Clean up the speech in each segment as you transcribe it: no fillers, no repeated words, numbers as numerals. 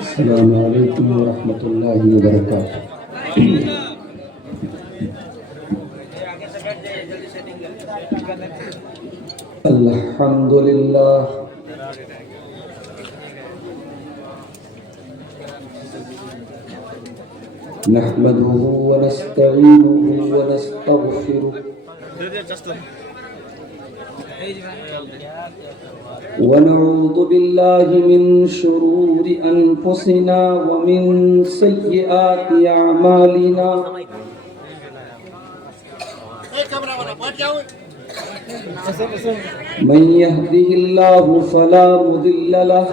السلام علیکم ورحمۃ اللہ وبرکاتہ۔ الحمد للہ نحمده ونستعینه ونستغفره ونعوذ بالله من شرور أنفسنا ومن سيئات أعمالنا من يهده الله فلا مضل له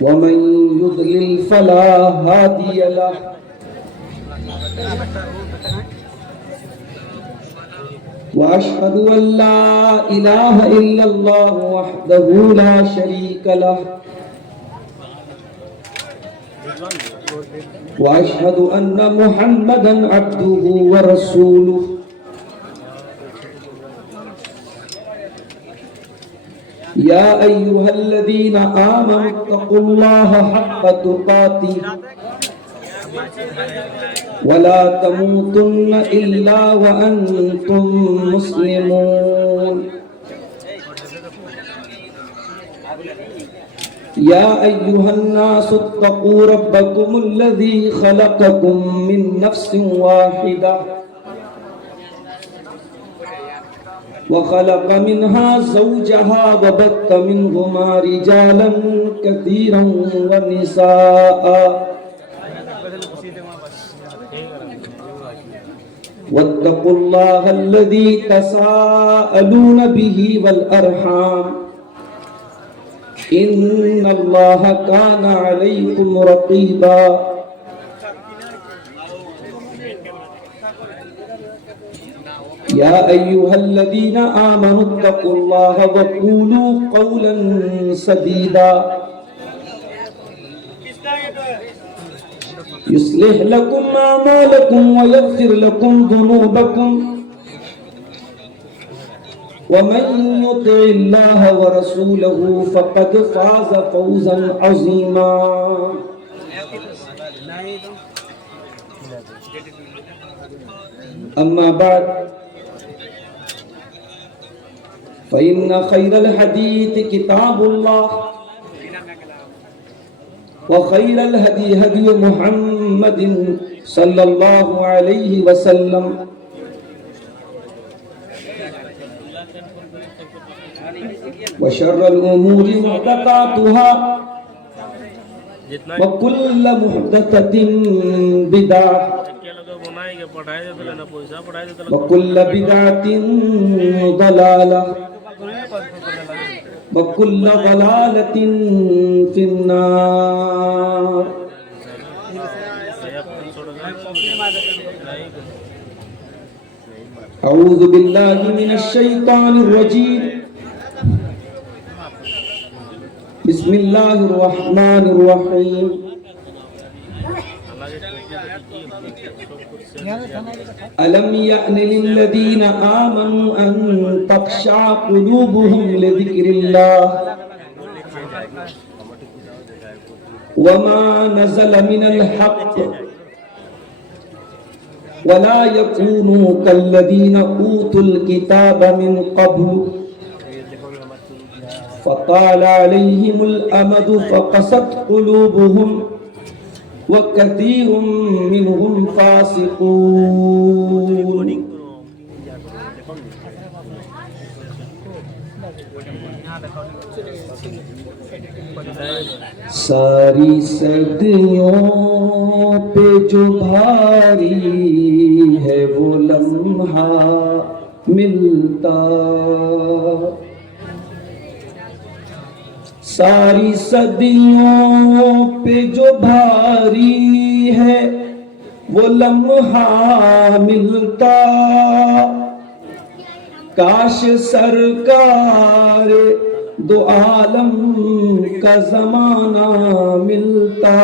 ومن يضلل فلا هادي له وأشهد أن لا إله إلا الله وحده لا شريك له وأشهد أن محمدا عبده ورسوله يا أيها الذين آمنوا اتقوا الله حق تقاته ولا تموتن إلا وأنتم مسلمون يا أيها الناس اتقوا ربكم الذي خلقكم من نفس واحدة وخلق منها زوجها وبث منهما رجالا كثيرا ونساء واتقوا الله الذي تساءلون به والأرحام إن الله كان عليكم رقيبا يا أيها الذين آمنوا اتقوا الله وقولوا قولا سديدا يصلح لكم أعمالكم ويغفر لكم ذنوبكم ومن يطع الله ورسوله فقد فاز فوزا عظيما أما بعد فإن خير الحديث كتاب الله وخير الهدي هدي محمد صلى الله عليه وسلم وشر الأمور محدثاتها وكل محدثة بدعة وكل بدعة ضلالة وكل ضلالة في النار۔ أعوذ بالله من الشيطان الرجيم، بسم الله الرحمن الرحيم۔ ألم يأن للذين آمنوا أن تخشع قلوبهم لذكر الله وما نزل من الحق ولا يكونوا كالذين أوتوا الكتاب من قبل فطال عليهم الأمد فقست قلوبهم وكثير منهم فاسقون۔ ساری صدیوں پہ جو بھاری ہے وہ لمحہ ملتا، ساری صدیوں پہ جو بھاری ہے وہ لمحہ ملتا، کاش سرکار دو عالم کا زمانہ ملتا،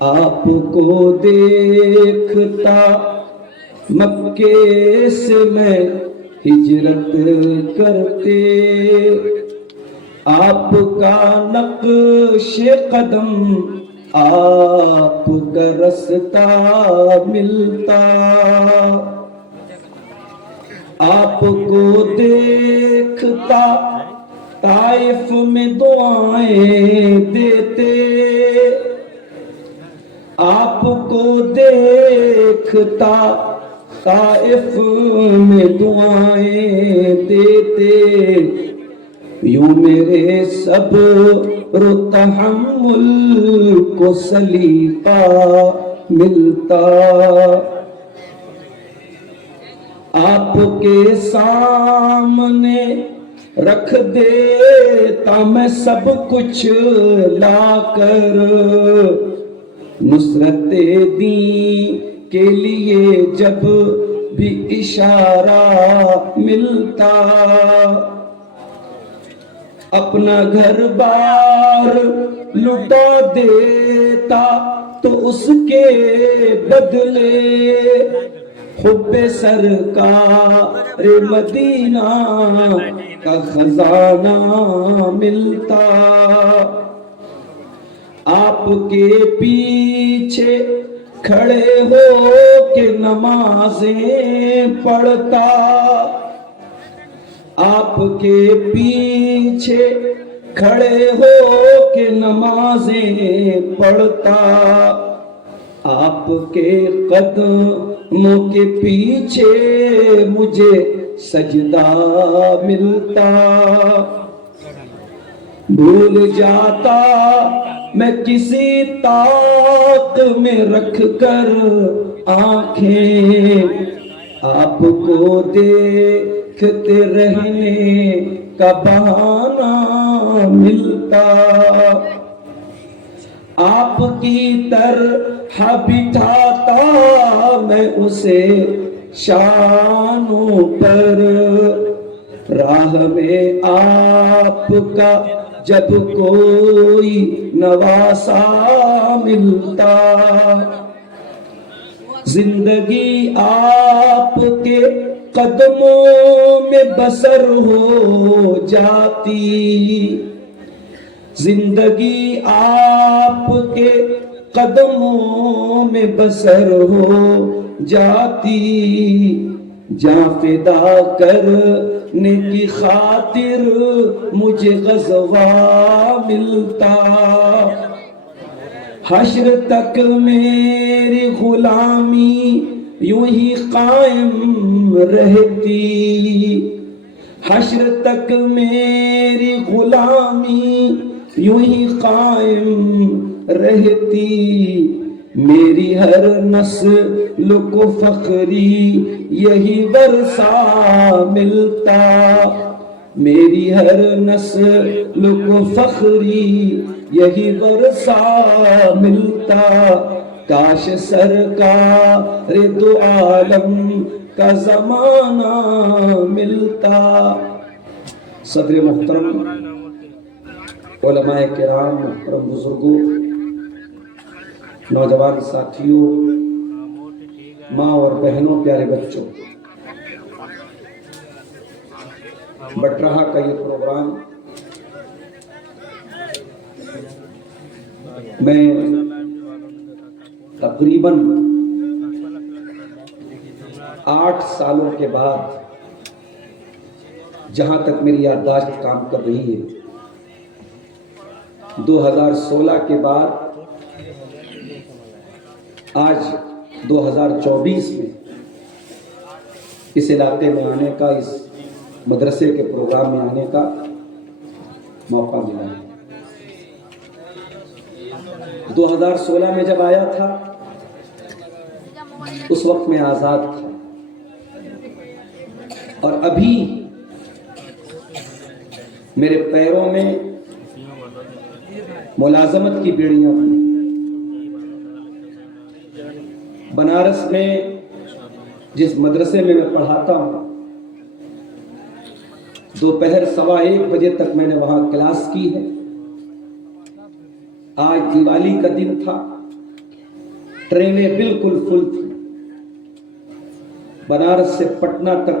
آپ کو دیکھتا مکے سے میں ہجرت کرتے، آپ کا نقش قدم آپ کا رستہ ملتا، آپ کو دیکھتا طائف میں دعائیں دیتے، آپ کو دیکھتا طائف میں دعائیں دیتے، یوں میرے صبر و تحمل کو سلیقہ ملتا، آپ کے سامنے رکھ دیتا میں سب کچھ لا کر، نصرت دین کے لیے جب بھی اشارہ ملتا، اپنا گھر بار لٹا دیتا تو اس کے بدلے حب سرکار مدینہ کا خزانہ ملتا، آپ کے پیچھے کھڑے ہو کے نمازیں پڑھتا، آپ کے پیچھے کھڑے ہو کے نمازیں پڑھتا، آپ کے قدموں کے پیچھے مجھے سجدہ ملتا، بھول جاتا میں کسی طاق میں رکھ کر آنکھیں، آپ کو دیکھتے رہنے کا بہانہ ملتا، آپ کی طرح بٹھاتا میں اسے شانوں پر، راہ میں آپ کا جب کوئی نواسا ملتا، زندگی آپ کے قدموں میں بسر ہو جاتی، زندگی آپ کے قدموں میں بسر ہو جاتی، جاں فدا کرنے کی خاطر مجھے غزوہ ملتا، حشر تک میری غلامی یوں ہی قائم رہتی، حشر تک میری غلامی یوں ہی قائم رہتی، میری ہر نسل کو فخری یہی ورثہ ملتا، میری ہر نسل کو فخری یہی ورثہ ملتا، کاش سرکار دو عالم کا زمانہ ملتا۔ صدر محترم، علماء کرام، محترم بزرگوں، نوجوان ساتھیوں، ماں اور بہنوں، پیارے بچوں، بٹراہ کا یہ پروگرام میں تقریباً 8 سالوں کے بعد، جہاں تک میری یادداشت کام کر رہی ہے، 2016 کے بعد آج 2024 میں اس علاقے میں آنے کا، اس مدرسے کے پروگرام میں آنے کا موقع ملا ہے۔ 2016 میں جب آیا تھا اس وقت میں آزاد تھا، اور ابھی میرے پیروں میں ملازمت کی بیڑیاں تھیں۔ بنارس میں جس مدرسے میں پڑھاتا ہوں، دوپہر 1:15 بجے تک میں نے وہاں کلاس کی ہے۔ آج دیوالی کا دن تھا، ٹرینیں بالکل فل تھی، بنارس سے پٹنہ تک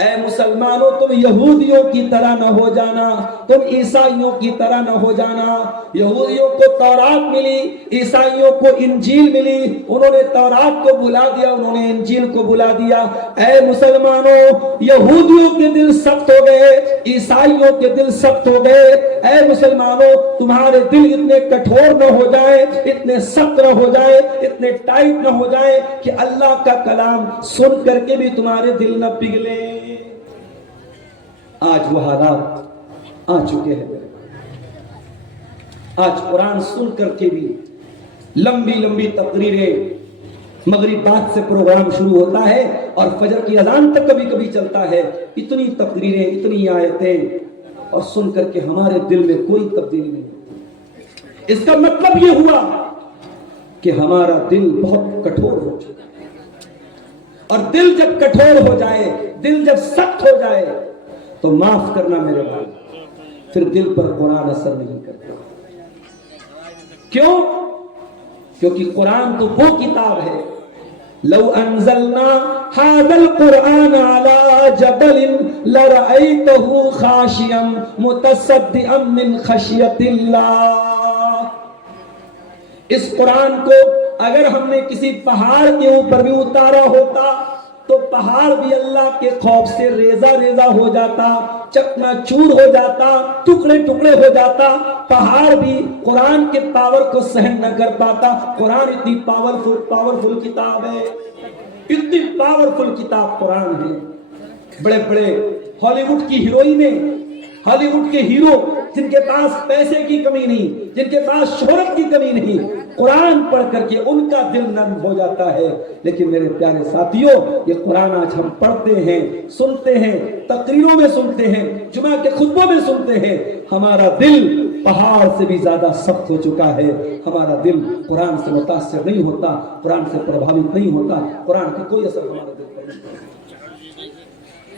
اے مسلمانوں تم یہودیوں کی طرح نہ ہو جانا، تم عیسائیوں کی طرح نہ ہو جانا۔ یہودیوں کو تورات ملی، عیسائیوں کو انجیل ملی، انہوں نے تورات کو بھلا دیا، انہوں نے انجیل کو بھلا دیا۔ اے مسلمانوں یہودیوں کے دل سخت ہو گئے، عیسائیوں کے دل سخت ہو گئے۔ اے مسلمانوں تمہارے دل اتنے کٹھور نہ ہو جائے، اتنے سخت نہ ہو جائے، اتنے ٹائٹ نہ ہو جائے کہ اللہ کا کلام سن کر کے بھی تمہارے دل نہ پگھلے۔ آج وہ حالات آ چکے ہیں۔ آج قرآن سن کر کے بھی لمبی لمبی تقریریں، مغرب بعد سے پروگرام شروع ہوتا ہے اور فجر کی اذان تک کبھی کبھی چلتا ہے، اتنی تقریریں، اتنی آیتیں، اور سن کر کے ہمارے دل میں کوئی تبدیلی نہیں ہوتی۔ اس کا مطلب یہ ہوا کہ ہمارا دل بہت کٹھور ہو چکا ہے، اور دل جب کٹھور ہو جائے، دل جب سخت ہو جائے تو معاف کرنا میرے بھائی، پھر دل پر قرآن اثر نہیں کرتا۔ کیوں؟ کیونکہ قرآن تو وہ کتاب ہے، لو انزلنا هذا القرآن على جبل لرأيته خاشعا متصدعا من خشية اللہ۔ اس قرآن کو اگر ہم نے کسی پہاڑ کے اوپر بھی اتارا ہوتا تو پہاڑ بھی اللہ کے خوف سے ریزہ ریزہ ہو جاتا، چکنا چور ہو جاتا، ٹکڑے ٹکڑے ہو جاتا۔ پہاڑ بھی قرآن کے پاور کو سہن نہ کر پاتا۔ قرآن اتنی پاورفل کتاب ہے، اتنی پاورفل کتاب قرآن ہے۔ بڑے بڑے ہالی ووڈ کی ہیروئنیں، ہالی ووڈ کے ہیرو جن کے پاس پیسے کی کمی نہیں، جن کے پاس شہرت کی کمی نہیں، قرآن پڑھ کر کے ان کا دل نرم ہو جاتا ہے۔ لیکن میرے پیارے ساتھیوں، یہ قرآن آج ہم پڑھتے ہیں، سنتے ہیں، تقریروں میں سنتے ہیں، جمعہ کے خطبوں میں سنتے ہیں، ہمارا دل پہاڑ سے بھی زیادہ سخت ہو چکا ہے۔ ہمارا دل قرآن سے متاثر نہیں ہوتا، قرآن سے پربھاوت نہیں ہوتا، قرآن کی کوئی اثر ہمارے دل پر نہیں ہوتا۔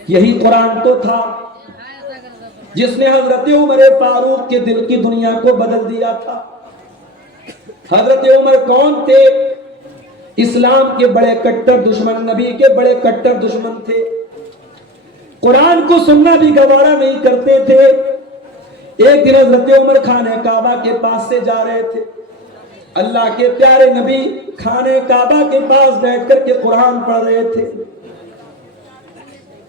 یہی قرآن تو تھا جس نے حضرت عمر فاروق کے دل کی دنیا کو بدل دیا تھا۔ حضرت عمر کون تھے؟ اسلام کے بڑے کٹر دشمن، نبی کے بڑے کٹر دشمن تھے، قرآن کو سننا بھی گوارا نہیں کرتے تھے۔ ایک دن حضرت عمر خانہ کعبہ کے پاس سے جا رہے تھے، اللہ کے پیارے نبی خانہ کعبہ کے پاس بیٹھ کر کے قرآن پڑھ رہے تھے۔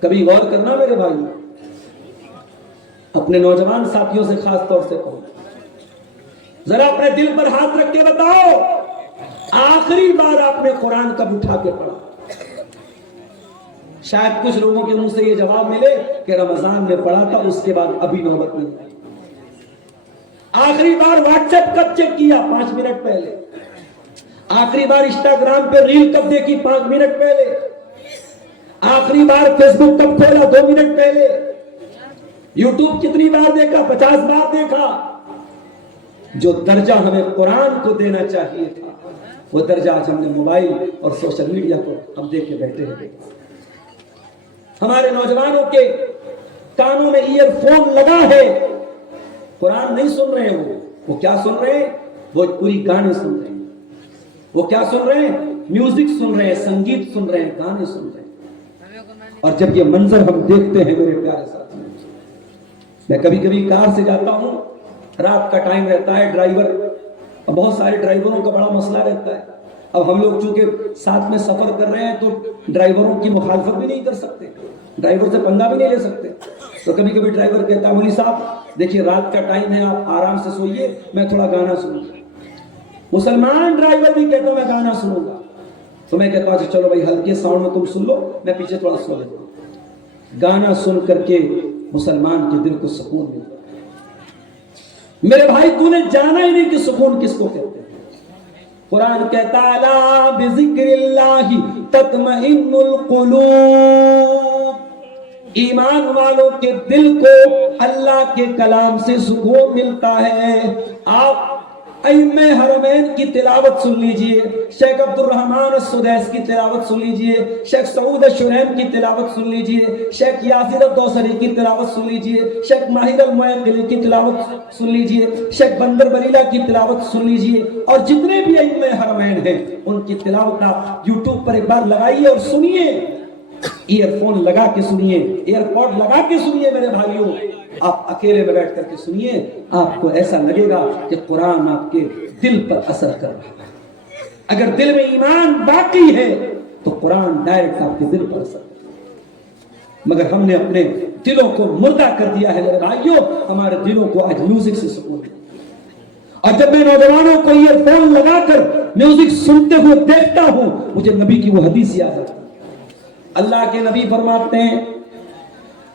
کبھی غور کرنا میرے بھائی، اپنے نوجوان ساتھیوں سے خاص طور سے کہوں، ذرا اپنے دل پر ہاتھ رکھ کے بتاؤ آخری بار آپ نے قرآن کب اٹھا کے پڑھا؟ شاید کچھ لوگوں کے منہ سے یہ جواب ملے کہ رمضان میں پڑھا تھا، اس کے بعد ابھی نوبت نہیں آئی۔ آخری بار واٹس ایپ کب چیک کیا؟ 5 منٹ پہلے۔ آخری بار انسٹاگرام پہ ریل کب دیکھی؟ 5 منٹ پہلے۔ آخری بار فیس بک کب کھولا؟ 2 منٹ پہلے۔ یوٹیوب کتنی بار دیکھا؟ 50 بار دیکھا۔ جو درجہ ہمیں قرآن کو دینا چاہیے تھا وہ درجہ آج ہم نے موبائل اور سوشل میڈیا کو ہم دیکھ کے بیٹھے ہیں۔ ہمارے نوجوانوں کے کانوں میں ایئر فون لگا ہے، قرآن نہیں سن رہے ہیں، وہ کیا سن رہے ہیں؟ وہ پوری گانے سن رہے ہیں۔ وہ کیا سن رہے ہیں؟ میوزک سن رہے ہیں، سنگیت سن رہے ہیں، گانے سن رہے ہیں۔ اور جب یہ منظر ہم دیکھتے ہیں میرے پیارے ساتھی، میں کبھی کبھی کار سے جاتا ہوں، رات کا ٹائم رہتا ہے، ڈرائیور، بہت سارے ڈرائیوروں کا بڑا مسئلہ رہتا ہے۔ اب ہم لوگ چونکہ ساتھ میں سفر کر رہے ہیں تو ڈرائیوروں کی مخالفت بھی نہیں کر سکتے، ڈرائیور سے پنگا بھی نہیں لے سکتے، تو کبھی کبھی ڈرائیور کہتا ہے مولوی صاحب دیکھیے رات کا ٹائم ہے، آپ آرام سے سوئیے، میں تھوڑا گانا سنوں گا۔ مسلمان ڈرائیور بھی کہتا میں گانا سنوں گا، تو میں کہتا ہوں چلو بھائی ہلکے ساؤنڈ میں تم سن لو، میں پیچھے تھوڑا سو لیتا ہوں۔ گانا سن کر کے مسلمان کے دل کو سکون ملتا ہے۔ میرے بھائی تو نے جانا ہی نہیں کہ سکون کس کو کہتے ہیں۔ قرآن کہتا ہے الا بذکر اللہ تطمئن القلوب، ایمان والوں کے دل کو اللہ کے کلام سے سکون ملتا ہے۔ آپ ائمہ حرمین کی تلاوت سن لیجئے، شیخ عبد الرحمن السدیس کی تلاوت سن لیجئے، شیخ سعود الشریم کی تلاوت سن لیجئے، شیخ یاسر الدوسری کی تلاوت سن لیجئے، شیخ ماہر المعقلی کی تلاوت سن لیجئے، شیخ بندر بریلہ کی تلاوت سن لیجئے، اور جتنے بھی ائمہ حرمین ہیں ان کی تلاوت آپ یوٹیوب پر ایک بار لگائیے اور سنیے، ایئر فون لگا کے سنیے, ایئر پوڈ لگا کے سنیے میرے بھائیوں, آپ اکیلے میں بیٹھ کر کے سنیے, آپ کو ایسا لگے گا کہ قرآن آپ کے دل پر اثر کر رہا ہے. اگر دل میں ایمان باقی ہے تو قرآن ڈائریکٹ آپ کے دل پر اثر کرتا ہے. مگر ہم نے اپنے دلوں کو مردہ کر دیا ہے میرے بھائیوں, ہمارے دلوں کو آج میوزک سے سکون ہے. اور جب میں نوجوانوں کو ایئر فون لگا کر میوزک سنتے ہوئے دیکھتا ہوں, مجھے نبی کی وہ حدیث یاد آتی ہے. اللہ کے نبی فرماتے ہیں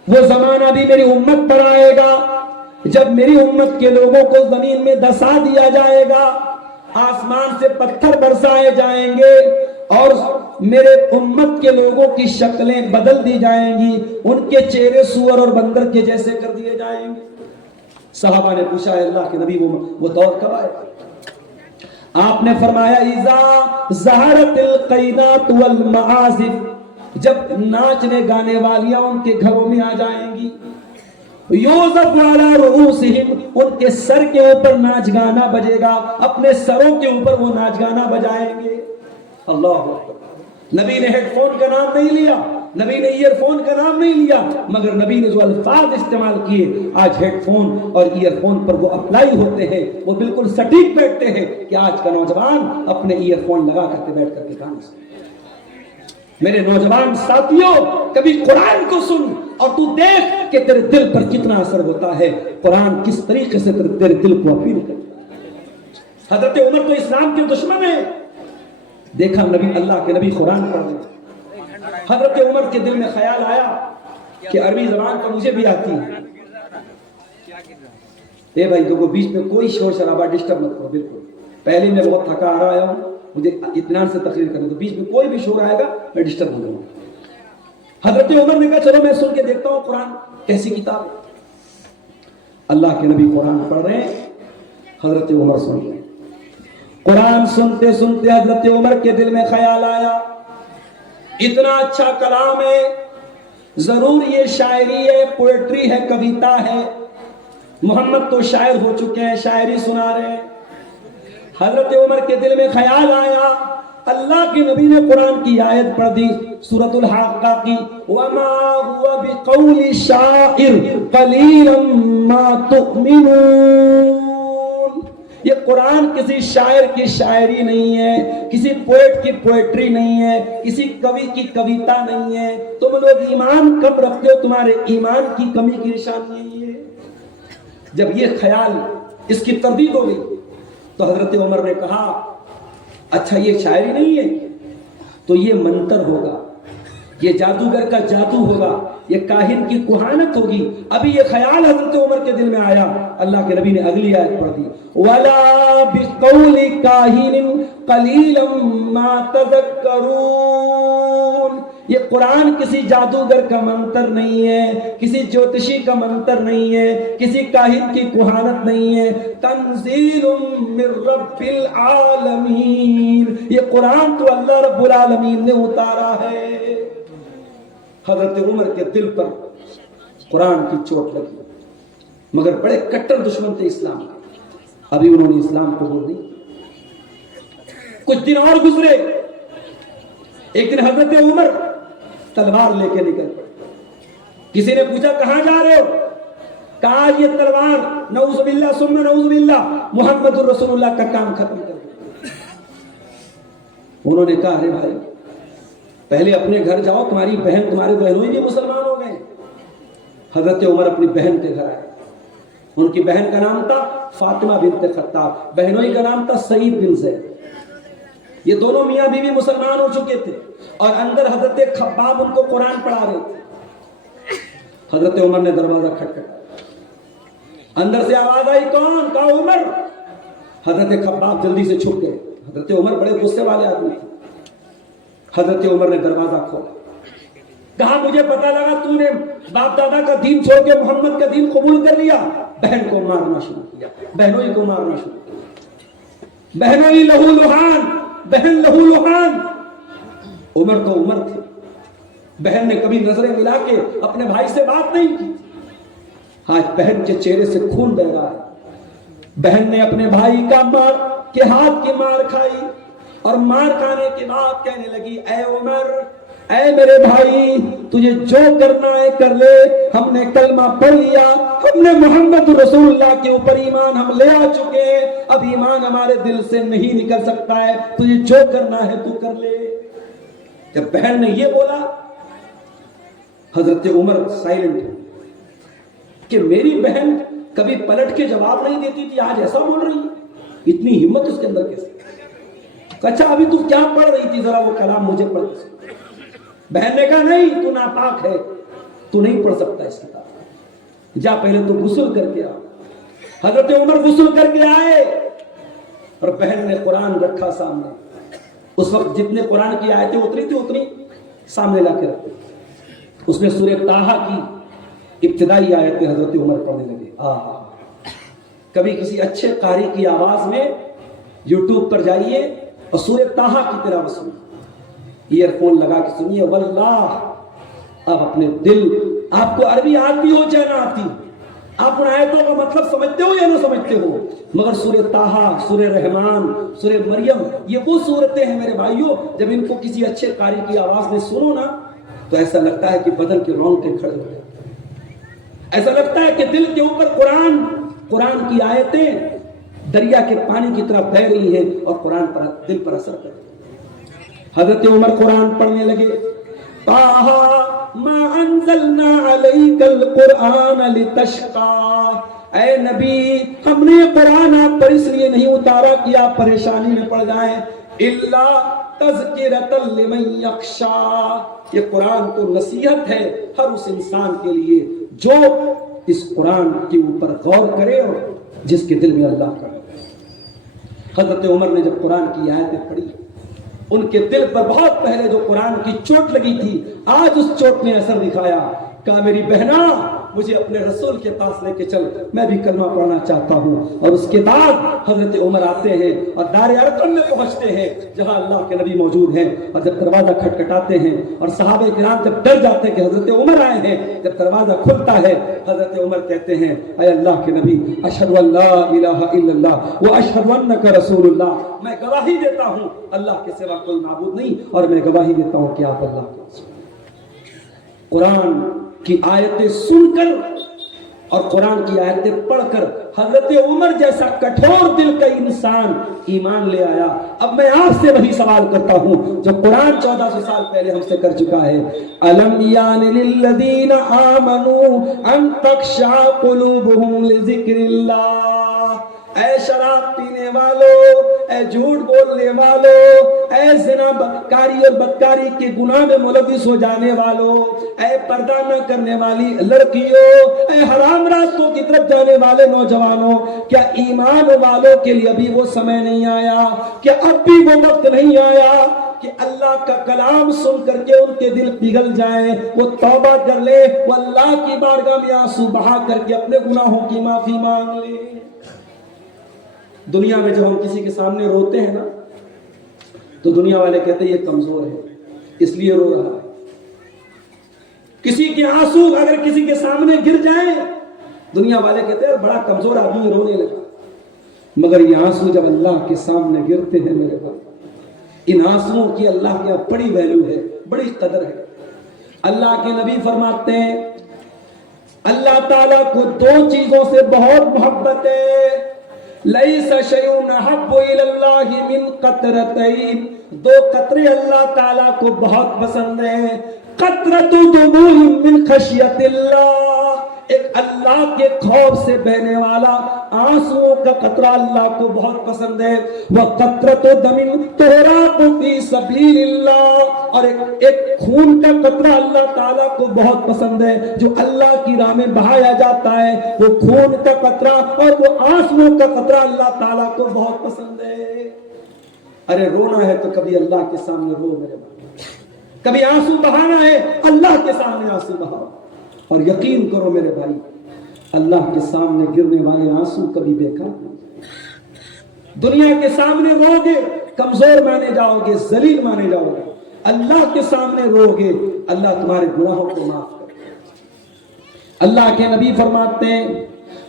وہ زمانہ بھی میری امت پر آئے گا جب میری امت کے لوگوں کو زمین میں دسا دیا جائے گا, آسمان سے پتھر برسائے جائیں گے اور میرے امت کے لوگوں کی شکلیں بدل دی جائیں گی, ان کے چہرے سور اور بندر کے جیسے کر دیے جائیں گے. صحابہ نے پوچھا ہے اللہ کے نبی وہ دور کب آئے؟ آپ نے فرمایا اذا ظہرت القینات والمعازف, جب ناچنے گانے والیاں ان کے گھروں میں آ جائیں گی, یوزف علی رؤوسہم, ان کے سر کے اوپر ناچ گانا بجے گا, اپنے سروں کے اوپر وہ ناچ گانا بجائیں گے. اللہ اکبر. نبی نے ہیڈ فون کا نام نہیں لیا, نبی نے ایئر فون کا نام نہیں لیا, مگر نبی نے جو الفاظ استعمال کیے آج ہیڈ فون اور ایئر فون پر وہ اپلائی ہوتے ہیں, وہ بالکل سٹیک بیٹھتے ہیں کہ آج کا نوجوان اپنے ایئر فون لگا کر کے بیٹھ کر کے گانا سنتے. میرے نوجوان ساتھیوں, کبھی قرآن کو سن اور تو دیکھ کہ تیرے دل پر کتنا اثر ہوتا ہے, قرآن کس طریقے سے تیرے دل کو اپیل کرتا ہے. حضرت عمر تو اسلام کے دشمن ہیں, دیکھا نبی اللہ کے نبی قرآن پڑھ رہے, حضرت عمر کے دل میں خیال آیا کہ عربی زبان تو مجھے بھی آتی ہے. اے بھائی دیکھو بیچ میں کوئی شور شرابہ ڈسٹرب مت کرو, بالکل پہلے میں بہت تھکا آ رہا ہوں, مجھے اطمینان سے تقریر کرنے تو بیچ میں کوئی بھی شور آئے گا میں ڈسٹرب ہو جاؤں گا. حضرت عمر نے کہا چلو میں سن کے دیکھتا ہوں قرآن کیسی کتاب ہے. اللہ کے نبی قرآن پڑھ رہے ہیں, حضرت عمر سن رہے ہیں. قرآن سنتے سنتے حضرت عمر کے دل میں خیال آیا اتنا اچھا کلام ہے, ضرور یہ شاعری ہے, پوئٹری ہے, کویتا ہے. محمد تو شاعر ہو چکے ہیں, شاعری سنا رہے ہیں. حضرت عمر کے دل میں خیال آیا, اللہ کے نبی نے قرآن کی آیت پڑھ دی سورۃ الحاقہ کی, وَمَا هُوَ بِقَوْلِ شَاعِرٍ قَلِيلًا مَا تُؤْمِنُونَ. یہ قرآن کسی شاعر کی شاعری نہیں ہے, کسی پوئٹ کی پوئٹری نہیں ہے, کسی کوی کی کویتا نہیں ہے. تم لوگ ایمان کم رکھتے ہو, تمہارے ایمان کی کمی کی نشانی یہی ہے. جب یہ خیال, اس کی تردید ہو گئی تو حضرت عمر نے کہا اچھا یہ شاعری نہیں ہے تو یہ منتر ہوگا, یہ جادوگر کا جادو ہوگا, یہ کاہن کی کہانت ہوگی. ابھی یہ خیال حضرت عمر کے دل میں آیا, اللہ کے نبی نے اگلی آیت پڑھ دی وَلَا بِقَوْلِ كَاهِنٍ قَلِيلًا مَا تَذَكَّرُونَ. یہ قرآن کسی جادوگر کا منتر نہیں ہے, کسی جوتشی کا منتر نہیں ہے, کسی کاہن کی کہانت نہیں ہے. تنزیل من رب العالمین, یہ قرآن تو اللہ رب العالمین نے اتارا ہے. حضرت عمر کے دل پر قرآن کی چوٹ لگی, مگر بڑے کٹر دشمن تھے اسلام کے. ابھی انہوں نے اسلام قبول نہیں. کچھ دن اور گزرے, ایک دن حضرت عمر تلوار لے کے نکل پڑے. کسی نے پوچھا کہاں جا رہے ہو؟ کہا یہ تلوار نعوذ باللہ ثم نعوذ باللہ محمد رسول اللہ کا کام ختم کر دیا. انہوں نے کہا ارے بھائی پہلے اپنے گھر جاؤ, تمہاری بہن, تمہارے بہنوئی بھی مسلمان ہو گئے. حضرت عمر اپنی بہن کے گھر آئے. ان کی بہن کا نام تھا فاطمہ بنت خطاب, بہنوئی کا نام تھا سعید بن زید. یہ دونوں میاں بیوی مسلمان ہو چکے تھے اور اندر حضرت خباب ان کو قرآن پڑھا رہے تھے. حضرت عمر نے دروازہ کھٹکھٹایا, اندر سے آواز آئی کون؟ کہا عمر. حضرت خباب جلدی سے چھپ گئے. حضرت عمر بڑے غصے والے آدمی تھے. حضرت عمر نے دروازہ کھولا, کہا مجھے پتا لگا تو نے باپ دادا کا دین چھوڑ کے محمد کا دین قبول کر لیا. بہن کو مارنا شروع کیا, بہنوئی کو مارنا شروع کیا. بہنوئی لہو لہان, بہن لہو لہان. عمر تو عمر تھے, بہن نے کبھی نظریں ملا کے اپنے بھائی سے بات نہیں کی. آج بہن کے چہرے سے خون بہ رہا ہے. بہن نے اپنے بھائی کا مار کے ہاتھ کی مار کھائی اور مار کھانے کے بعد کہنے لگی اے عمر اے میرے بھائی تجھے جو کرنا ہے کر لے، ہم نے کلمہ پڑھ لیا، ہم نے محمد رسول اللہ کے اوپر ایمان ہم لے آ چکے ہیں، اب ایمان ہمارے دل سے نہیں نکل سکتا ہے، تجھے جو کرنا ہے تو کر لے۔ جب بہن نے یہ بولا، حضرت عمر سائلنٹ کہ میری بہن کبھی پلٹ کے جواب نہیں دیتی تھی، آج ایسا بول رہی ہے، اتنی ہمت اس کے اندر کیسے؟ اچھا ابھی تو کیا پڑھ رہی تھی، ذرا وہ کلام مجھے پڑھ دے۔ بہن نے کہا نہیں، تو ناپاک ہے، تو نہیں پڑھ سکتا اس کتاب، جا پہلے تو غسل کر کے آ۔ حضرت عمر غسل کر کے آئے اور بہن نے قرآن رکھا سامنے، اس وقت جتنے قرآن کی آیتیں اتری تھی اتنی سامنے لا کے رکھی، اس نے سورہ طٰہٰ کی ابتدائی آیتیں حضرت عمر پڑھنے لگے۔ کبھی کسی اچھے قاری کی آواز میں یوٹیوب پر جائیے اور سورہ طٰہٰ کی تلاوت سنیے، ایئر فون لگا کے سنیے، واللہ اب اپنے دل، آپ کو عربی آتی ہو چاہے نہ آتی، آپ ان آیتوں کا مطلب سمجھتے ہو یا نہ سمجھتے ہو، مگر سورہ طٰہٰ، سورہ رحمان، سورہ مریم، یہ وہ سورتیں ہیں میرے بھائیوں، جب ان کو کسی اچھے قاری کی آواز میں سنو نا تو ایسا لگتا ہے کہ بدن کے رونگٹے کھڑے ہو جاتے ہیں، ایسا لگتا ہے کہ دل کے اوپر قرآن کی آیتیں دریا کے پانی کی طرح بہہ رہی ہیں اور قرآن پر دل پر اثر کرتی ہیں۔ حضرت عمر قرآن پڑھنے لگے، طٰہٰ ما انزلنا علیک القرآن لتشقى، اے نبی ہم نے قرآن آپ پر اس لیے نہیں اتارا کہ آپ پریشانی میں پڑ جائیں، الا تذکرۃ لمن یخشی، یہ قرآن تو نصیحت ہے ہر اس انسان کے لیے جو اس قرآن کے اوپر غور کرے اور جس کے دل میں اللہ کا۔ حضرت عمر نے جب قرآن کی آیتیں پڑھی، ان کے دل پر بہت پہلے جو قرآن کی چوٹ لگی تھی، آج اس چوٹ نے اثر دکھایا، کہا میری بہنا مجھے اپنے رسول کے پاس لے کے چل، میں بھی کلمہ پڑھنا چاہتا ہوں۔ اور اس کے بعد حضرت عمر آتے ہیں اور دار ارقم میں پہنچتے ہیں جہاں اللہ کے نبی موجود ہیں، اور جب دروازہ کھٹکھٹاتے ہیں اور صحابہ کرام جب ڈر جاتے ہیں کہ حضرت عمر آئے ہیں، جب دروازہ کھلتا ہے حضرت عمر کہتے ہیں اے اللہ کے نبی، اشہد ان لا الہ الا اللہ واشہد انک رسول اللہ، میں گواہی دیتا ہوں اللہ کے سوا کوئی معبود نہیں، اور میں گواہی دیتا ہوں کہ آپ اللہ کے رسول۔ قرآن کی آیتیں سن کر اور قرآن کی آیتیں پڑھ کر حضرت عمر جیسا کٹھور دل کا انسان ایمان لے آیا۔ اب میں آپ سے وہی سوال کرتا ہوں جو قرآن 1400 سال پہلے ہم سے کر چکا ہے، الم یان للذین آمنوا ان تخشع قلوبہم لذکر اللہ، اے شراب پینے والو، اے جھوٹ بولنے والو، اے زنا بدکاری اور بدکاری کے گناہ میں ملوث ہو جانے والو، اے پردہ نہ کرنے والی لڑکیوں، اے حرام راستوں کی طرف جانے والے نوجوانوں، کیا ایمان والوں کے لیے ابھی وہ سمے نہیں آیا، کیا اب بھی وہ وقت نہیں آیا کہ اللہ کا کلام سن کر کے ان کے دل پگھل جائیں، وہ توبہ کر لے، وہ اللہ کی بارگاہ میں آنسو بہا کر کے اپنے گناہوں کی معافی مانگ لے۔ دنیا میں جب ہم کسی کے سامنے روتے ہیں نا تو دنیا والے کہتے ہیں یہ کمزور ہے اس لیے رو رہا ہے، کسی کے آنسو اگر کسی کے سامنے گر جائیں دنیا والے کہتے ہیں بڑا کمزور آدمی رونے لگا، مگر یہ آنسو جب اللہ کے سامنے گرتے ہیں میرے بھائی، ان آنسوؤں کی اللہ کے بڑی ویلیو ہے، بڑی قدر ہے۔ اللہ کے نبی فرماتے ہیں اللہ تعالیٰ کو دو چیزوں سے بہت محبت ہے، لیس شیء احب الی اللہ من قطرتین، دو قطرے اللہ تعالیٰ کو بہت پسند ہیں، قطرۃ دموع من خشیت اللہ، ایک اللہ کے خوف سے بہنے والا آنسوؤں کا قطرہ اللہ کو بہت پسند ہے، وقطرۃ دم تہراق فی سبیل اللہ، اور ایک خون کا قطرہ اللہ تعالیٰ کو بہت پسند ہے جو اللہ کی راہ میں بہایا جاتا ہے، وہ خون کا قطرہ اور وہ آنسوؤں کا قطرہ اللہ تعالیٰ کو بہت پسند ہے۔ ارے رونا ہے تو کبھی اللہ کے سامنے رو میرے بھائی، کبھی آنسو بہانا ہے اللہ کے سامنے آنسو بہاؤ، اور یقین کرو میرے بھائی اللہ کے سامنے گرنے والے آنسو کبھی بیکار نہیں۔ دنیا کے سامنے رو گے کمزور مانے جاؤ گے، ذلیل مانے جاؤ گے، اللہ کے سامنے رو گے اللہ تمہارے گناہوں کو معاف کرے۔ اللہ کے نبی فرماتے ہیں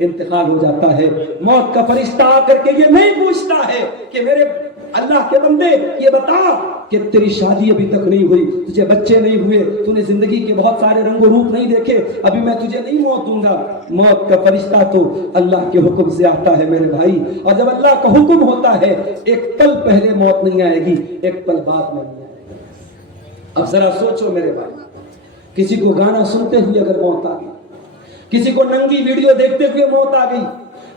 انتقال ہو جاتا ہے، موت کا فرشتہ آ کر کے یہ نہیں پوچھتا ہے کہ میرے اللہ کے بندے یہ بتا کہ تیری شادی ابھی تک نہیں ہوئی، تجھے بچے نہیں ہوئے، تو نے زندگی کے بہت سارے رنگ و روپ نہیں دیکھے، ابھی میں تجھے نہیں موت دوں گا۔ موت کا فرشتہ تو اللہ کے حکم سے آتا ہے میرے بھائی، اور جب اللہ کا حکم ہوتا ہے ایک پل پہلے موت نہیں آئے گی، ایک پل بعد میں نہیں آئے گی۔ اب ذرا سوچو میرے بھائی، کسی کو گانا سنتے ہوئے اگر موت آ گئی، کسی کو ننگی ویڈیو دیکھتے ہوئے موت آ گئی،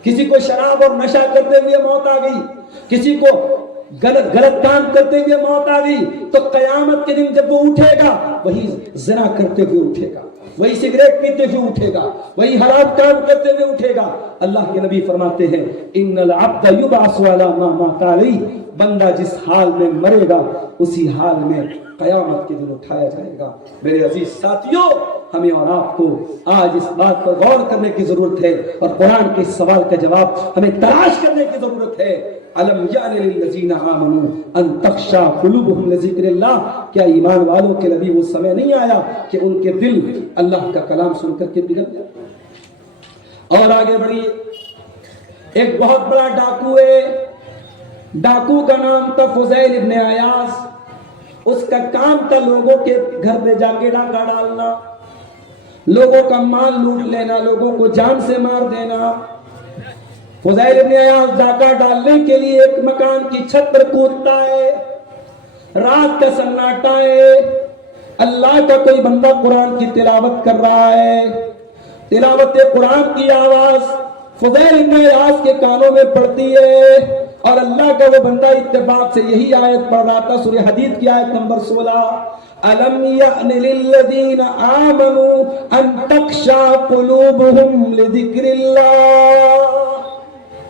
کسی کو شراب اور نشہ کرتے ہوئے موت آ گئی، کسی کو غلط کام کرتے ہوئے موت آ گئی، تو قیامت کے دن جب وہ اٹھے گا وہی زنا کرتے ہوئے اٹھے گا، وہی سگریٹ پیتے ہوئے اٹھے گا، وہی حرام کام کرتے ہوئے اٹھے گا۔ اللہ کے نبی فرماتے ہیں ان العبد یبعث علی ما مات علیہ، بندہ جس حال میں مرے گا اسی حال میں قیامت کے دن اٹھایا جائے گا۔ میرے عزیز ساتھیوں، ہمیں اور آپ کو آج اس بات پر غور کرنے کی ضرورت ہے، اور قرآن کے اس سوال کا جواب ہمیں تلاش کرنے کی ضرورت ہے۔ الم یعن للذین آمنوا ان تخشع قلوبہم لذکر اللہ، کیا ایمان والوں کے نبی وہ سمے نہیں آیا کہ ان کے دل اللہ کا کلام سن کر کے پگھل جائے؟ اور آگے بڑھیے، ایک بہت بڑا ڈاکو ہے، ڈاکو کا نام تھا فضیل ابن عیاض، اس کا کام تھا لوگوں کے گھر پہ جا کے ڈاکہ ڈالنا، لوگوں کا مال لوٹ لینا، لوگوں کو جان سے مار دینا۔ فضیل ابن عیاض ڈاکہ ڈالنے کے لیے ایک مکان کی چھت پر کودتا ہے، رات کا سناٹا ہے، اللہ کا کوئی بندہ قرآن کی تلاوت کر رہا ہے، تلاوت قرآن کی آواز فضیل ابن عیاض کے کانوں میں پڑتی ہے، اور اللہ کا وہ بندہ اتفاق سے یہی آیت پڑھ رہا تھا، سورہ حدید کی آیت نمبر 16، أَلَمْ يَأْنِ لِلَّذِينَ آمَنُوا أَن تَخْشَعَ قُلُوبُهُمْ لِذِكْرِ اللَّهِ،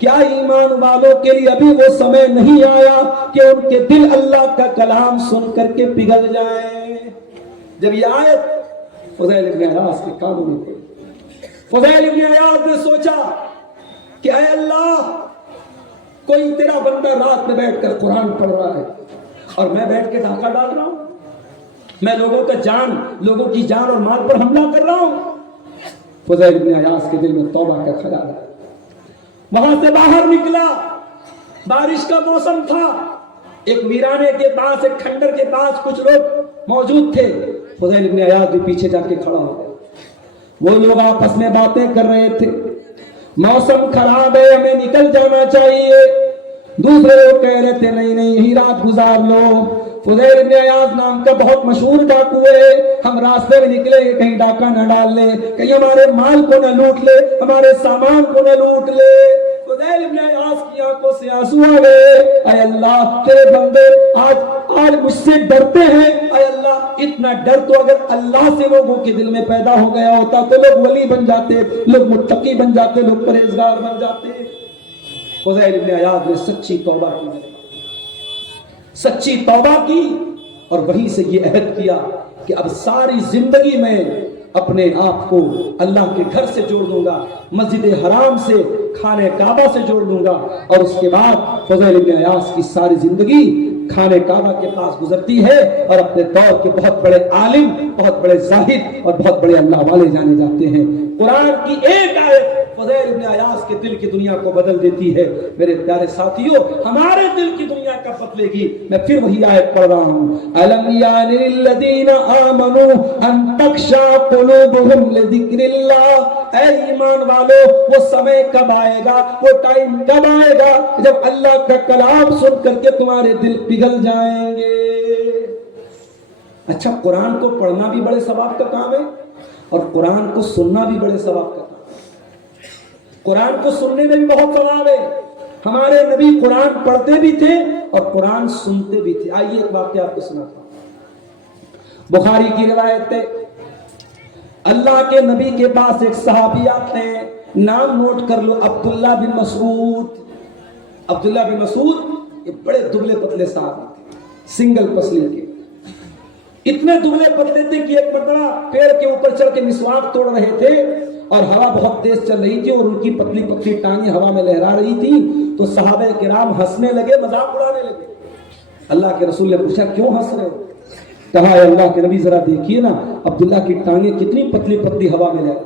کیا ایمان والوں کے لیے ابھی وہ سمے نہیں آیا کہ ان کے دل اللہ کا کلام سن کر کے پگھل جائیں؟ جب یہ آیت فضیل ابن عیاض کے کانوں میں پڑی، فضیل ابن عیاض نے سوچا کہ اے اللہ، کوئی تیرا بندہ رات میں بیٹھ کر قرآن پڑھ رہا ہے اور میں بیٹھ کے ڈاکہ ڈال رہا ہوں، میں لوگوں کی جان اور مال پر حملہ کر رہا ہوں۔ فضیل ابن عیاض کے دل میں توبہ کا خیال آیا، وہاں سے باہر نکلا، بارش کا موسم تھا، ایک ویرانے کے پاس، ایک کھنڈر کے پاس کچھ لوگ موجود تھے، فضیل ابن عیاض بھی پیچھے جا کے کھڑا ہو گیا، وہ لوگ آپس میں باتیں کر رہے تھے، موسم خراب ہے ہمیں نکل جانا چاہیے، دوسرے لوگ کہہ رہے تھے نہیں نہیں یہی رات گزار لو، فضیل ابن عیاض نام کا بہت مشہور ڈاکو ہے، ہم راستے میں نکلے کہیں ڈاکہ نہ ڈال لے، کہیں ہمارے مال کو نہ لوٹ لے، ہمارے سامان کو نہ لوٹ لے۔ فضیل ابن عیاض کی آنکھوں سے آنسو آ گئے، اے اللہ تیرے بندے آج مجھ سے ڈرتے ہیں، اے اللہ اتنا ڈر تو اگر اللہ سے لوگوں کے دل میں پیدا ہو گیا ہوتا تو لوگ ولی بن جاتے، لوگ متقی بن جاتے، لوگ پرہیزگار بن جاتے۔ فضیل ابن عیاض نے سچی توبہ کی اور وہیں سے یہ عہد کیا کہ اب ساری زندگی میں اپنے آپ کو اللہ کے گھر سے جوڑ دوں گا، مسجد حرام سے، خانہ کعبہ سے جوڑ دوں گا۔ اور اس کے بعد فضیل ابن عیاض کی ساری زندگی خانہ کعبہ کے پاس گزرتی ہے، اور اپنے دور کے بہت بڑے عالم، بہت بڑے زاہد اور بہت بڑے اللہ والے جانے جاتے ہیں۔ قرآن کی ایک آیت فضیل ابن عیاض کے دل کی دنیا کو بدل دیتی ہے۔ میرے پیارے ساتھیوں، ہمارے دل کی دنیا کب بدلے گی؟ میں پھر وہی آیت پڑھ رہا ہوں، أَلَمْ يَعْنِ لِلَّذِينَ آمَنُوا أَن تَخْشَعَ قُلُوبُهُمْ لِذِكْرِ اللَّهِ، اے ایمان والو وہ سمے کب آئے گا، وہ ٹائم کب آئے گا جب اللہ کا کلام سن کر کے تمہارے دل پگھل جائیں گے؟ اچھا، قرآن کو پڑھنا بھی بڑے ثواب کا کام ہے اور قرآن کو سننا بھی بڑے ثواب کا کام ہے۔ قرآن کو سننے میں بھی بہت ثواب ہے، ہمارے نبی قرآن پڑھتے بھی تھے اور قرآن سنتے بھی تھے۔ آئیے ایک واقعہ آپ کو سناتا ہوں، بخاری کی روایت ہے، اللہ کے نبی کے پاس ایک صحابی آتے ہیں، نام نوٹ کر لو، عبداللہ بن مسعود۔ عبداللہ بن مسعود یہ بڑے دبلے پتلے صحابی تھے، سنگل پسلی کے، اتنے دبلے پتلے تھے کہ ایک مرتبہ پیڑ کے اوپر چڑھ کے مسواک توڑ رہے تھے اور ہوا بہت تیز چل رہی تھی اور ان کی پتلی پتلی ٹانگیں ہوا میں لہرا رہی تھی، تو صحابہ کرام ہنسنے لگے، مذاق اڑانے لگے۔ اللہ کے رسول نے پوچھا کیوں ہنس رہے ہو؟ کہا اے اللہ کے نبی ذرا دیکھیے نا عبداللہ کی ٹانگیں کتنی پتلی پتلی ہوا میں لہرا۔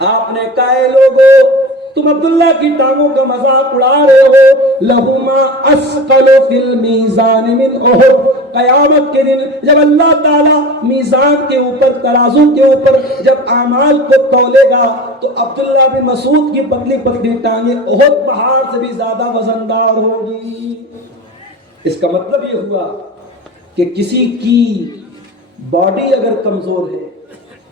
آپ نے کہا اے لوگوں تم عبداللہ کی ٹانگوں کا مذاق اڑا رہے ہو، لہما اسقل فی المیزان من احد، قیامت کے دن جب اللہ تعالیٰ میزان کے اوپر، ترازو کے اوپر جب اعمال کو تولے گا تو عبداللہ بن مسعود کی پتلی پتلی ٹانگیں احد پہاڑ سے بھی زیادہ وزندار ہوگی۔ اس کا مطلب یہ ہوا کہ کسی کی باڈی اگر کمزور ہے،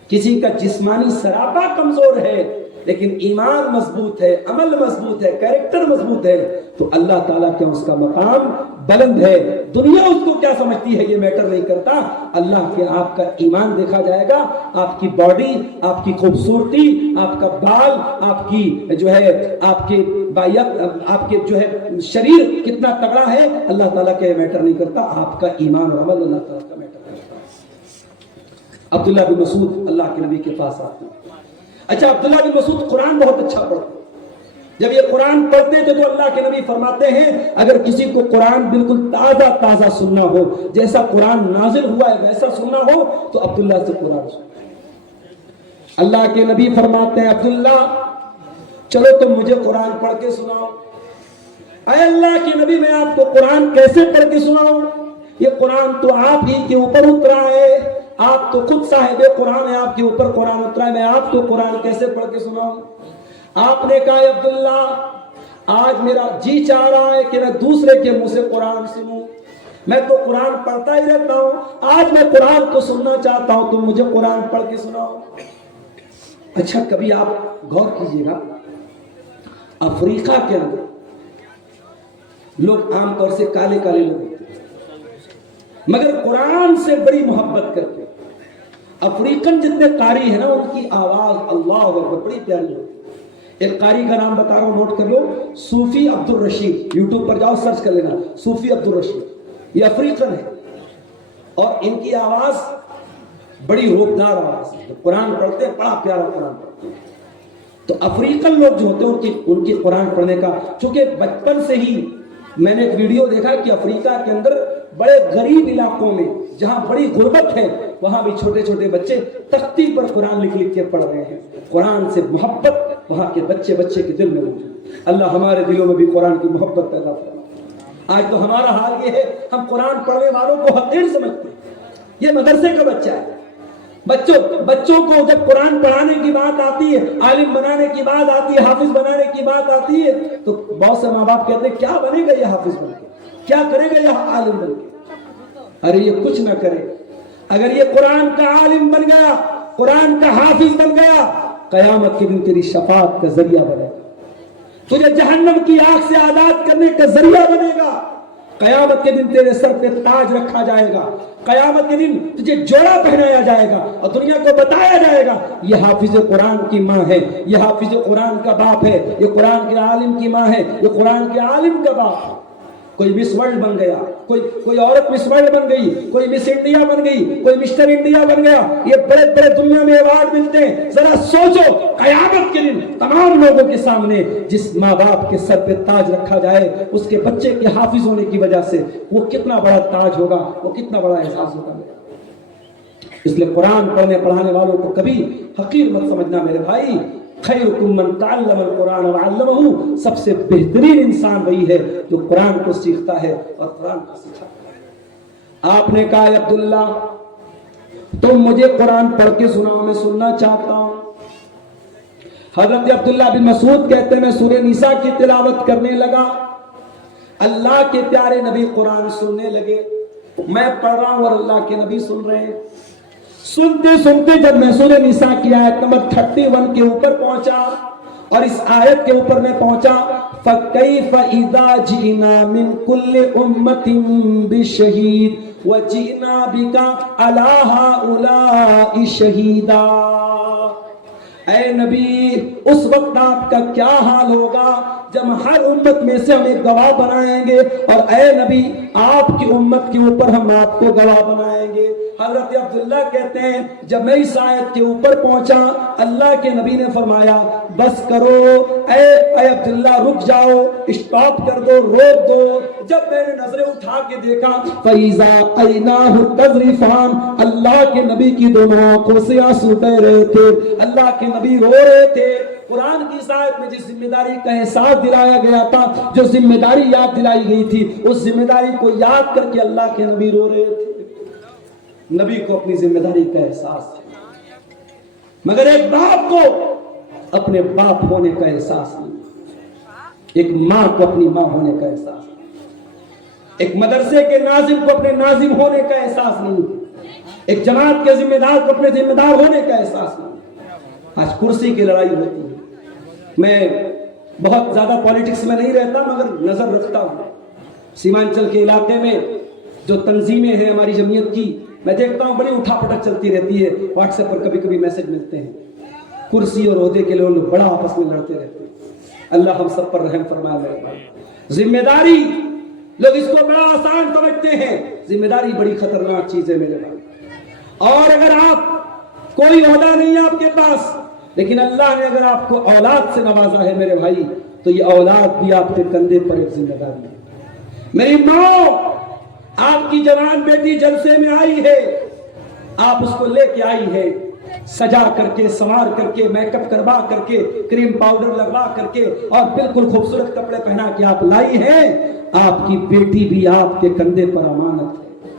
کسی کا جسمانی سراپا کمزور ہے، لیکن ایمان مضبوط ہے، عمل مضبوط ہے، کریکٹر مضبوط ہے، تو اللہ تعالیٰ کیا اس کا مقام بلند ہے۔ دنیا اس کو کیا سمجھتی ہے یہ میٹر نہیں کرتا، اللہ کے آپ کا ایمان دیکھا جائے گا، آپ کی باڈی، آپ کی خوبصورتی، آپ کا بال، آپ کی جو ہے آپ کے بائیت، آپ کے جو ہے شریر کتنا تگڑا ہے، اللہ تعالیٰ کا یہ میٹر نہیں کرتا، آپ کا ایمان اور عمل اللہ تعالیٰ کا میٹر کرتا ہے۔ عبداللہ بن مسعود اللہ کے نبی کے پاس آتے ہیں۔ اچھا، عبداللہ بن مسعود قرآن بہت اچھا پڑھتے، جب یہ قرآن پڑھتے تھے تو اللہ کے نبی فرماتے ہیں اگر کسی کو قرآن بالکل تازہ تازہ سننا ہو، جیسا قرآن نازل ہوا ہے ویسا سننا ہو، تو عبداللہ سے قرآن سننا۔ اللہ کے نبی فرماتے ہیں عبداللہ چلو تم مجھے قرآن پڑھ کے سناؤ۔ اے اللہ کے نبی میں آپ کو قرآن کیسے پڑھ کے سناؤں؟ یہ قرآن تو آپ ہی کے اوپر اترا ہے، آپ تو خود صاحب قرآن ہے، آپ کے اوپر قرآن اترا ہے، میں آپ کو قرآن کیسے پڑھ کے سناؤں؟ آپ نے کہا عبداللہ آج میرا جی چاہ رہا ہے کہ میں دوسرے کے منہ سے قرآن سنوں، میں تو قرآن پڑھتا ہی رہتا ہوں، آج میں قرآن کو سننا چاہتا ہوں، تم مجھے قرآن پڑھ کے سناؤ۔ اچھا، کبھی آپ غور کیجئے گا، افریقہ کے اندر لوگ عام طور سے کالے کالے لوگ ہوتے ہیں، مگر قرآن سے بڑی محبت کرتے ہیں۔ افریقن جتنے قاری ہیں نا، ان کی آواز اللہ اکبر بڑی پیاری ہوتی ہے۔ ایک قاری کا نام بتا رہا ہوں، نوٹ کر لو، صوفی عبد الرشید، یوٹیوب پر جاؤ سرچ کر لینا، صوفی عبد الرشید، یہ افریقن ہے اور ان کی آواز بڑی روپدار آواز ہے، قرآن پڑھتے ہیں، بڑا پیارا قرآن پڑھتے ہیں۔ تو افریقن لوگ جو ہوتے ہیں ان کی قرآن پڑھنے کا، چونکہ بچپن سے ہی میں نے ایک ویڈیو دیکھا کہ افریقہ کے اندر بڑے غریب علاقوں میں جہاں بڑی غربت ہے، وہاں بھی چھوٹے چھوٹے بچے تختی پر قرآن لکھ لکھ کے پڑھ رہے ہیں۔ قرآن سے محبت وہاں کے بچے بچے کے دل میں موجود۔ اللہ ہمارے دلوں میں بھی قرآن کی محبت پیدا فرمائے۔ آج تو ہمارا حال یہ ہے، ہم قرآن پڑھنے والوں کو حقیر سمجھتے ہیں، یہ مدرسے کا بچہ ہے۔ بچوں کو جب قرآن پڑھانے کی بات آتی ہے، عالم بنانے کی بات آتی ہے، حافظ بنانے کی بات آتی ہے، تو بہت سے ماں باپ کہتے ہیں کیا بنے گا یہ حافظ بن کے، کیا کرے گا یہ عالم بن کے؟ ارے یہ کچھ نہ کرے، اگر یہ قرآن کا عالم بن گیا، قرآن کا حافظ بن گیا، قیامت کے دن تیری شفاعت کا ذریعہ بنے گا، تجھے جہنم کی آگ سے آزاد کرنے کا ذریعہ بنے گا، قیامت کے دن تیرے سر پہ تاج رکھا جائے گا، قیامت کے دن تجھے جوڑا پہنایا جائے گا اور دنیا کو بتایا جائے گا یہ حافظ قرآن کی ماں ہے، یہ حافظ قرآن کا باپ ہے، یہ قرآن کے عالم کی ماں ہے، یہ قرآن کے عالم کا باپ ہے۔ کوئی مس ورلڈ بن گیا، کوئی عورت مس ورلڈ بن گئی، کوئی مس انڈیا بن گئی، کوئی مسٹر انڈیا بن گیا، یہ بڑے بڑے دنیا میں ایوارڈ ملتے ہیں۔ ذرا سوچو قیامت کے دن تمام لوگوں کے سامنے جس ماں باپ کے سر پہ تاج رکھا جائے، اس کے بچے کے حافظ ہونے کی وجہ سے وہ کتنا بڑا تاج ہوگا، وہ کتنا بڑا احساس ہوگا۔ اس لیے قرآن پڑھنے پڑھانے والوں کو کبھی حقیر مت سمجھنا میرے بھائی۔ خیرکم من تعلم القرآن وعلمہ، سب سے بہترین انسان وہی ہے جو قرآن کو سیکھتا ہے اور قرآن کو سکھاتا ہے۔ آپ نے کہا عبداللہ تم مجھے قرآن پڑھ کے سناؤ، میں سننا چاہتا ہوں۔ حضرت عبداللہ بن مسعود کہتے ہیں میں سورہ نساء کی تلاوت کرنے لگا، اللہ کے پیارے نبی قرآن سننے لگے، میں پڑھ رہا ہوں اور اللہ کے نبی سن رہے ہیں۔ سنتے سنتے جب میں سورہ نساء کی آیت نمبر 31 کے اوپر پہنچا اور اس آیت کے اوپر میں پہنچا فَكَيْفَ إِذَا جِئْنَا مِنْ كُلِّ أُمَّةٍ بِشَهِيدٍ وَجِئْنَا بِكَ عَلَى هَؤُلَاءِ شَهِيدًا۔ اے نبی اس وقت آپ کا کیا حال ہوگا جب ہر امت میں سے ہم ایک گواہ بنائیں گے اور اے نبی آپ کی امت کے اوپر ہم آپ کو گواہ بنائیں گے۔ حضرت عبداللہ کہتے ہیں جب میں اس آیت کے اوپر پہنچا اللہ کے نبی نے فرمایا بس کرو اے عبداللہ رک جاؤ، اسٹاپ کر دو، روک دو۔ جب میں نے نظریں اٹھا کے دیکھا فَإِذَا عَيْنَاهُ تَذْرِفَانِ، اللہ کے نبی کی دونوں آنکھوں سے آنسو بہ رہے تھے، اللہ کے نبی رو رہے تھے۔ قرآن کی اس آیت میں جس ذمہ داری کا احساس دلایا گیا تھا، جو ذمہ داری یاد دلائی گئی تھی، اس ذمہ داری کو یاد کر کے اللہ کے نبی رو رہے تھے۔ نبی کو اپنی ذمہ داری کا احساس ہے، مگر ایک باپ کو اپنے باپ ہونے کا احساس نہیں، ایک ماں کو اپنی ماں ہونے کا احساس نہیں، ایک مدرسے کے ناظم کو اپنے ناظم ہونے کا احساس نہیں، ایک جماعت کے ذمہ دار کو اپنے ذمہ دار ہونے کا احساس نہیں۔ آج کرسی کی لڑائی ہوتی ہے۔ میں بہت زیادہ پالیٹکس میں نہیں رہتا مگر نظر رکھتا ہوں، سیمانچل کے علاقے میں جو تنظیمیں ہیں ہماری جمعیت کی، میں دیکھتا ہوں بڑی اٹھا پٹک چلتی رہتی ہے، واٹس ایپ پر کبھی کبھی میسج ملتے ہیں، کرسی اور عہدے کے لوگ بڑا آپس میں لڑتے رہتے ہیں۔ اللہ ہم سب پر رحم فرمائے میرے بھائی۔ ذمہ داری لوگ اس کو بڑا آسان سمجھتے ہیں، ذمہ داری بڑی خطرناک چیز ہے میرے بھائی۔ اور اگر آپ کوئی عہدہ نہیں ہے آپ کے پاس، لیکن اللہ نے اگر آپ کو اولاد سے نوازا ہے میرے بھائی، تو یہ اولاد بھی آپ کے کندھے پر ایک ذمہ داری ہے۔ میری ماں، آپ کی جوان بیٹی جلسے میں آئی ہے، آپ اس کو لے کے آئی ہے، سجا کر کے، سنوار کر کے، میک اپ کروا کر کے، کریم پاؤڈر لگوا کر کے اور بالکل خوبصورت کپڑے پہنا کے آپ لائی ہیں۔ آپ کی بیٹی بھی آپ کے کندھے پر امانت ہے۔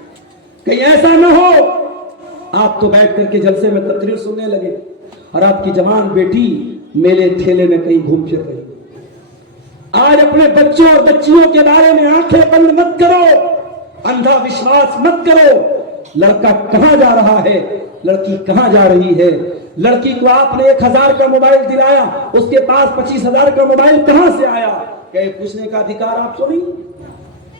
کہیں ایسا نہ ہو آپ تو بیٹھ کر کے جلسے میں تقریر سننے لگے اور آپ کی جوان بیٹی میلے ٹھیلے میں کہیں گھوم پھر رہی۔ آج اپنے بچوں اور بچیوں کے بارے میں آنکھیں بند مت کرو، اندھا وشواس مت کرو۔ لڑکا کہاں جا رہا ہے، لڑکی کہاں جا رہی ہے؟ لڑکی کو آپ نے 1000 کا موبائل دلایا، اس کے پاس 25,000 کا موبائل کہاں سے آیا؟ کہ پوچھنے کا ادھیکار آپ کو نہیں؟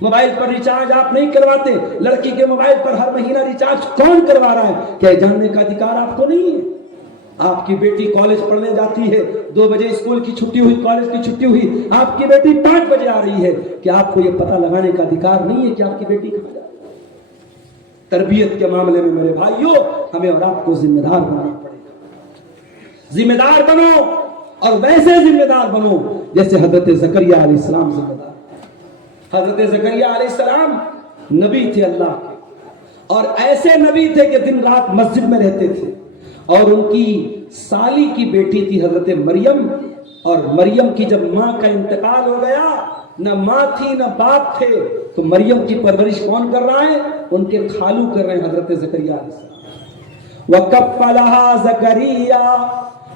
موبائل پر ریچارج آپ نہیں کرواتے، لڑکی کے موبائل پر ہر مہینہ ریچارج کون کروا رہا ہے؟ کہ جاننے کا ادھیکار آپ کو نہیں ہے؟ آپ کی بیٹی کالج پڑھنے جاتی ہے، 2 بجے اسکول کی چھٹی ہوئی، کالج کی چھٹی ہوئی، آپ کی بیٹی 5 بجے آ رہی ہے، کہ آپ کو یہ پتہ لگانے کا ادھیکار نہیں ہے کہ آپ کی بیٹی کہاں جا رہی ہے؟ تربیت کے معاملے میں میرے بھائیوں ہمیں اور آپ کو ذمہ دار بنانا پڑے گا۔ ذمہ دار بنو اور ویسے ذمہ دار بنو جیسے حضرت زکریا علیہ السلام ذمہ دار۔ حضرت زکریا علیہ السلام نبی تھے اللہ کے، اور ایسے نبی تھے کہ دن رات مسجد میں رہتے تھے، اور ان کی سالی کی بیٹی تھی حضرت مریم، اور مریم کی جب ماں کا انتقال ہو گیا، نہ ماں تھی نہ باپ تھے، تو مریم کی پرورش کون کر رہا ہے؟ ان کے خالو کر رہے ہیں، حضرت زکریا علیہ السلام۔ وَكَفَّلَهَا زَكَرِيَّا،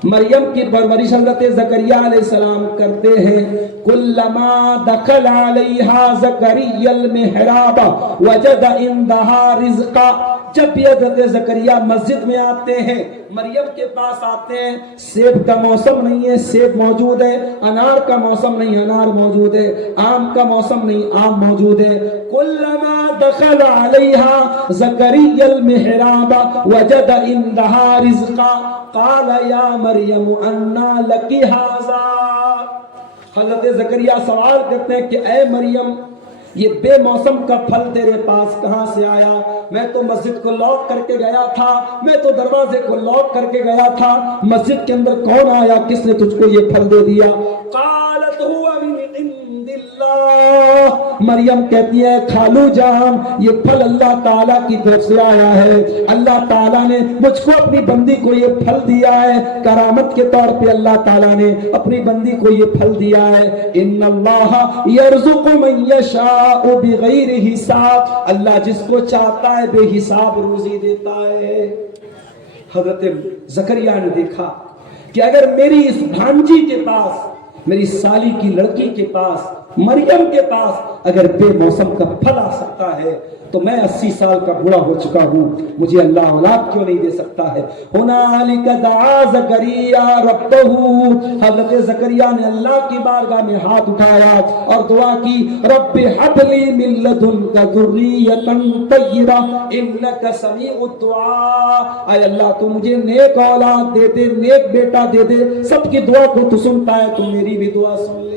مریم کی پرورش حضرت زکریا علیہ السلام کرتے ہیں۔ كُلَّمَا دَخَلَ عَلَيْهَا زَكَرِيَّا الْمِحْرَابَ وَجَدَ عِندَهَا رِزْقًا، جب بھی حضرت زکریا مسجد میں آتے ہیں، مریم کے پاس آتے ہیں، سیب کا موسم نہیں ہے، سیب موجود ہے، انار کا موسم نہیں، انار موجود ہے، آم کا موسم نہیں، آم موجود ہے۔ کلما دخل علیہا زکریا المحراب وجد عندها رزقا قال یا مریم انا لک ھذا، حضرت زکریا سوال کرتے ہیں کہ اے مریم، یہ بے موسم کا پھل تیرے پاس کہاں سے آیا؟ میں تو مسجد کو لاک کر کے گیا تھا، میں تو دروازے کو لاک کر کے گیا تھا، مسجد کے اندر کون آیا؟ کس نے تجھ کو یہ پھل دے دیا؟ قالت هو من عند اللہ، مریم کہتی ہے خالو جان یہ پھل اللہ تعالیٰ کی طرف سے آیا ہے، اللہ تعالیٰ نے مجھ کو اپنی بندی کو یہ پھل دیا ہے، کرامت کے طور پہ اللہ تعالیٰ نے اپنی بندی کو یہ پھل دیا ہے۔ ان اللہ یرزق من یشاء بغیر حساب، اللہ جس کو چاہتا ہے بے حساب روزی دیتا ہے۔ حضرت زکریا نے دیکھا کہ اگر میری اس بھانجی کے پاس، میری سالی کی لڑکی کے پاس، مریم کے پاس اگر بے موسم کا پھل آ سکتا ہے تو میں 80 سال کا بوڑھا ہو چکا ہوں، مجھے اللہ اولاد کیوں نہیں دے سکتا ہے؟ ہنالک دعا زکریا ربہ، حضرت زکریا نے اللہ کی بارگاہ میں ہاتھ اٹھایا اور دعا کی، رب ہب لی من لدنک ذریۃ طیبہ انک سمیع الدعاء، اے اللہ تو مجھے نیک اولاد دے دے، نیک بیٹا دے دے، سب کی دعا کو تو سنتا ہے، تو میری بھی دعا سن لے۔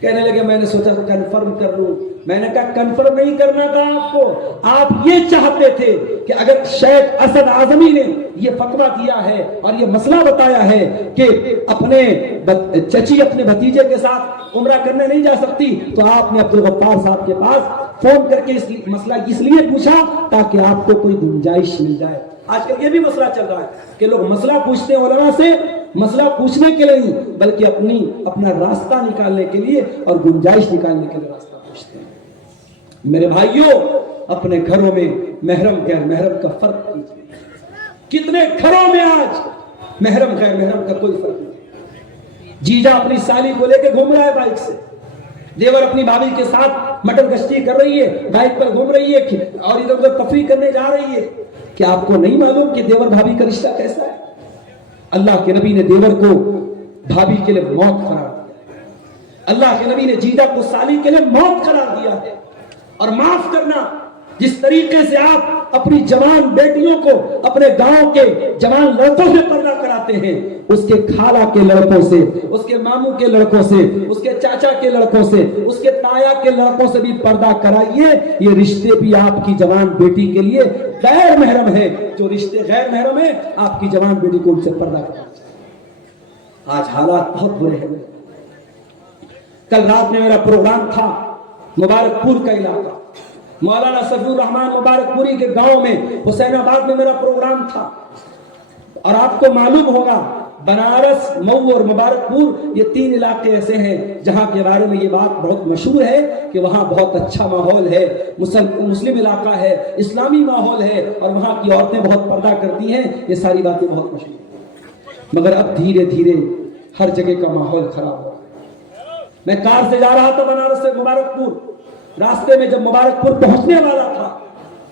کہنے لگے میں نے سوچا کنفرم کر لوں. میں نے کہا کنفرم نہیں کرنا تھا آپ کو, آپ یہ چاہتے تھے کہ اگر شیخ اسد اعظمی نے یہ فتویٰ دیا ہے اور یہ مسئلہ بتایا ہے کہ اپنے چچی اپنے بھتیجے کے ساتھ عمرہ کرنے نہیں جا سکتی, تو آپ نے عبدالغفار صاحب کے پاس فون کر کے مسئلہ اس لیے پوچھا تاکہ آپ کو کوئی گنجائش مل جائے. آج کل یہ بھی مسئلہ چل رہا ہے کہ لوگ مسئلہ پوچھتے ہیں علماء سے, مسئلہ پوچھنے کے لیے نہیں بلکہ اپنا راستہ نکالنے کے لیے اور گنجائش نکالنے کے لیے راستہ پوچھتے ہیں. میرے بھائیوں, اپنے گھروں میں محرم غیر محرم کا فرق کیجیے. کتنے گھروں میں آج محرم غیر محرم کا کوئی فرق نہیں. جیجا اپنی سالی کو لے کے گھوم رہا ہے بائک سے, دیور اپنی بھابھی کے ساتھ مٹن گشتی کر رہی ہے, بائک پر گھوم رہی ہے اور ادھر ادھر تفریح کرنے جا رہی ہے. کیا آپ کو نہیں معلوم کہ دیور بھابھی کا رشتہ کیسا ہے؟ اللہ کے نبی نے دیور کو بھابھی کے لیے موت قرار دیا ہے. اللہ کے نبی نے جیجا کو سالی کے لیے موت قرار دیا ہے. اور معاف کرنا, جس طریقے سے آپ اپنی جوان بیٹیوں کو اپنے گاؤں کے جوان لڑکوں سے پردہ کراتے ہیں, اس کے خالہ کے لڑکوں سے, اس کے ماموں کے لڑکوں سے, اس کے چاچا کے لڑکوں سے, اس کے تایا کے لڑکوں سے بھی پردہ کرائیے. یہ رشتے بھی آپ کی جوان بیٹی کے لیے غیر محرم ہے. جو رشتے غیر محرم ہیں آپ کی جوان بیٹی کو ان سے پردہ کرائیے. آج حالات بہت برے ہیں. کل رات میں میرا پروگرام تھا مبارک پور کا علاقہ, مولانا صفی الرحمان مبارک پوری کے گاؤں میں, حسین آباد میں میرا پروگرام تھا. اور آپ کو معلوم ہوگا بنارس, مئو اور مبارک پور یہ تین علاقے ایسے ہیں جہاں کے بارے میں یہ بات بہت مشہور ہے کہ وہاں بہت اچھا ماحول ہے, مسلم علاقہ ہے, اسلامی ماحول ہے اور وہاں کی عورتیں بہت پردہ کرتی ہیں. یہ ساری باتیں بہت مشہور ہیں. مگر اب دھیرے دھیرے ہر جگہ کا ماحول خراب ہو رہا ہے. میں کار سے جا رہا تھا بنارس سے مبارک پور, راستے میں جب مبارک پور پہنچنے والا تھا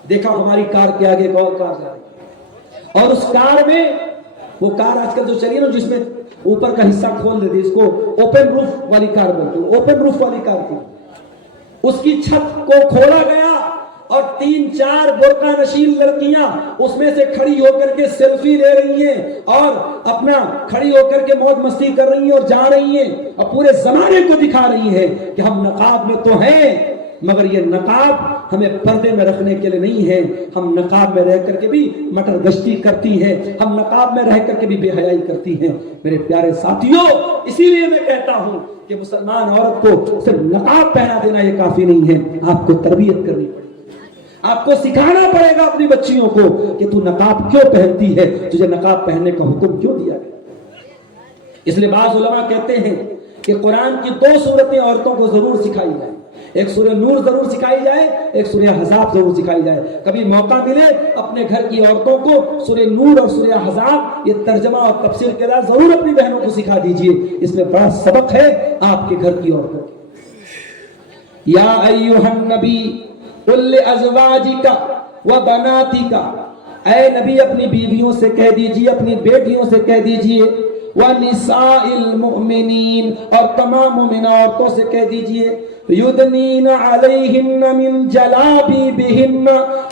دیکھا ہماری کار کے آگے ایک اور کار جا رہی ہے, اور اس کار میں, وہ کار آج کل جو چلی نا جس میں اوپر کا حصہ کھول دیتے, اس کو اوپن روف والی کار بولتے ہیں, اوپن روف والی کار تھی, اس کی چھت کو کھولا گیا اور 3-4 برقع نشین لڑکیاں اس میں سے کھڑی ہو کر کے سیلفی لے رہی ہیں اور اپنا کھڑی ہو کر کے موج مستی کر رہی ہیں اور جا رہی ہیں اور پورے زمانے کو دکھا رہی ہیں کہ ہم نقاب میں تو ہیں, مگر یہ نقاب ہمیں پردے میں رکھنے کے لیے نہیں ہے. ہم نقاب میں رہ کر کے بھی مٹر گشتی کرتی ہیں, ہم نقاب میں رہ کر کے بھی بے حیائی کرتی ہیں. میرے پیارے ساتھیوں, اسی لیے میں کہتا ہوں کہ مسلمان عورت کو صرف نقاب پہنا دینا یہ کافی نہیں ہے, آپ کو تربیت کرنی پڑے گی. آپ کو سکھانا پڑے گا اپنی بچیوں کو کہ تو نقاب کیوں پہنتی ہے, تجھے نقاب پہننے کا حکم کیوں دیا گیا. اس لیے بعض علماء کہتے ہیں کہ قرآن کی 2 سورتیں عورتوں کو ضرور سکھائی جائیں, ایک سورہ نور ضرور سکھائی جائے, ایک سورہ احزاب ضرور سکھائی جائے. کبھی موقع ملے اپنے گھر کی عورتوں کو سورہ نور اور سورہ احزاب یہ ترجمہ اور تفسیر کے ساتھ ضرور اپنی بہنوں کو سکھا دیجئے. اس میں بڑا سبق ہے آپ کے گھر کی عورتوں کے. یا ایھا النبی قل لازواجک وبناتک, اے نبی اپنی بیویوں سے کہہ دیجئے, اپنی بیٹیوں سے کہہ دیجئے, وَنِسَاءِ الْمُؤْمِنِينَ اور تمام مومن عورتوں سے کہہ دیجئے, یُدْنِینَ عَلَیہن مِن جَلَابِیبِہِنَ,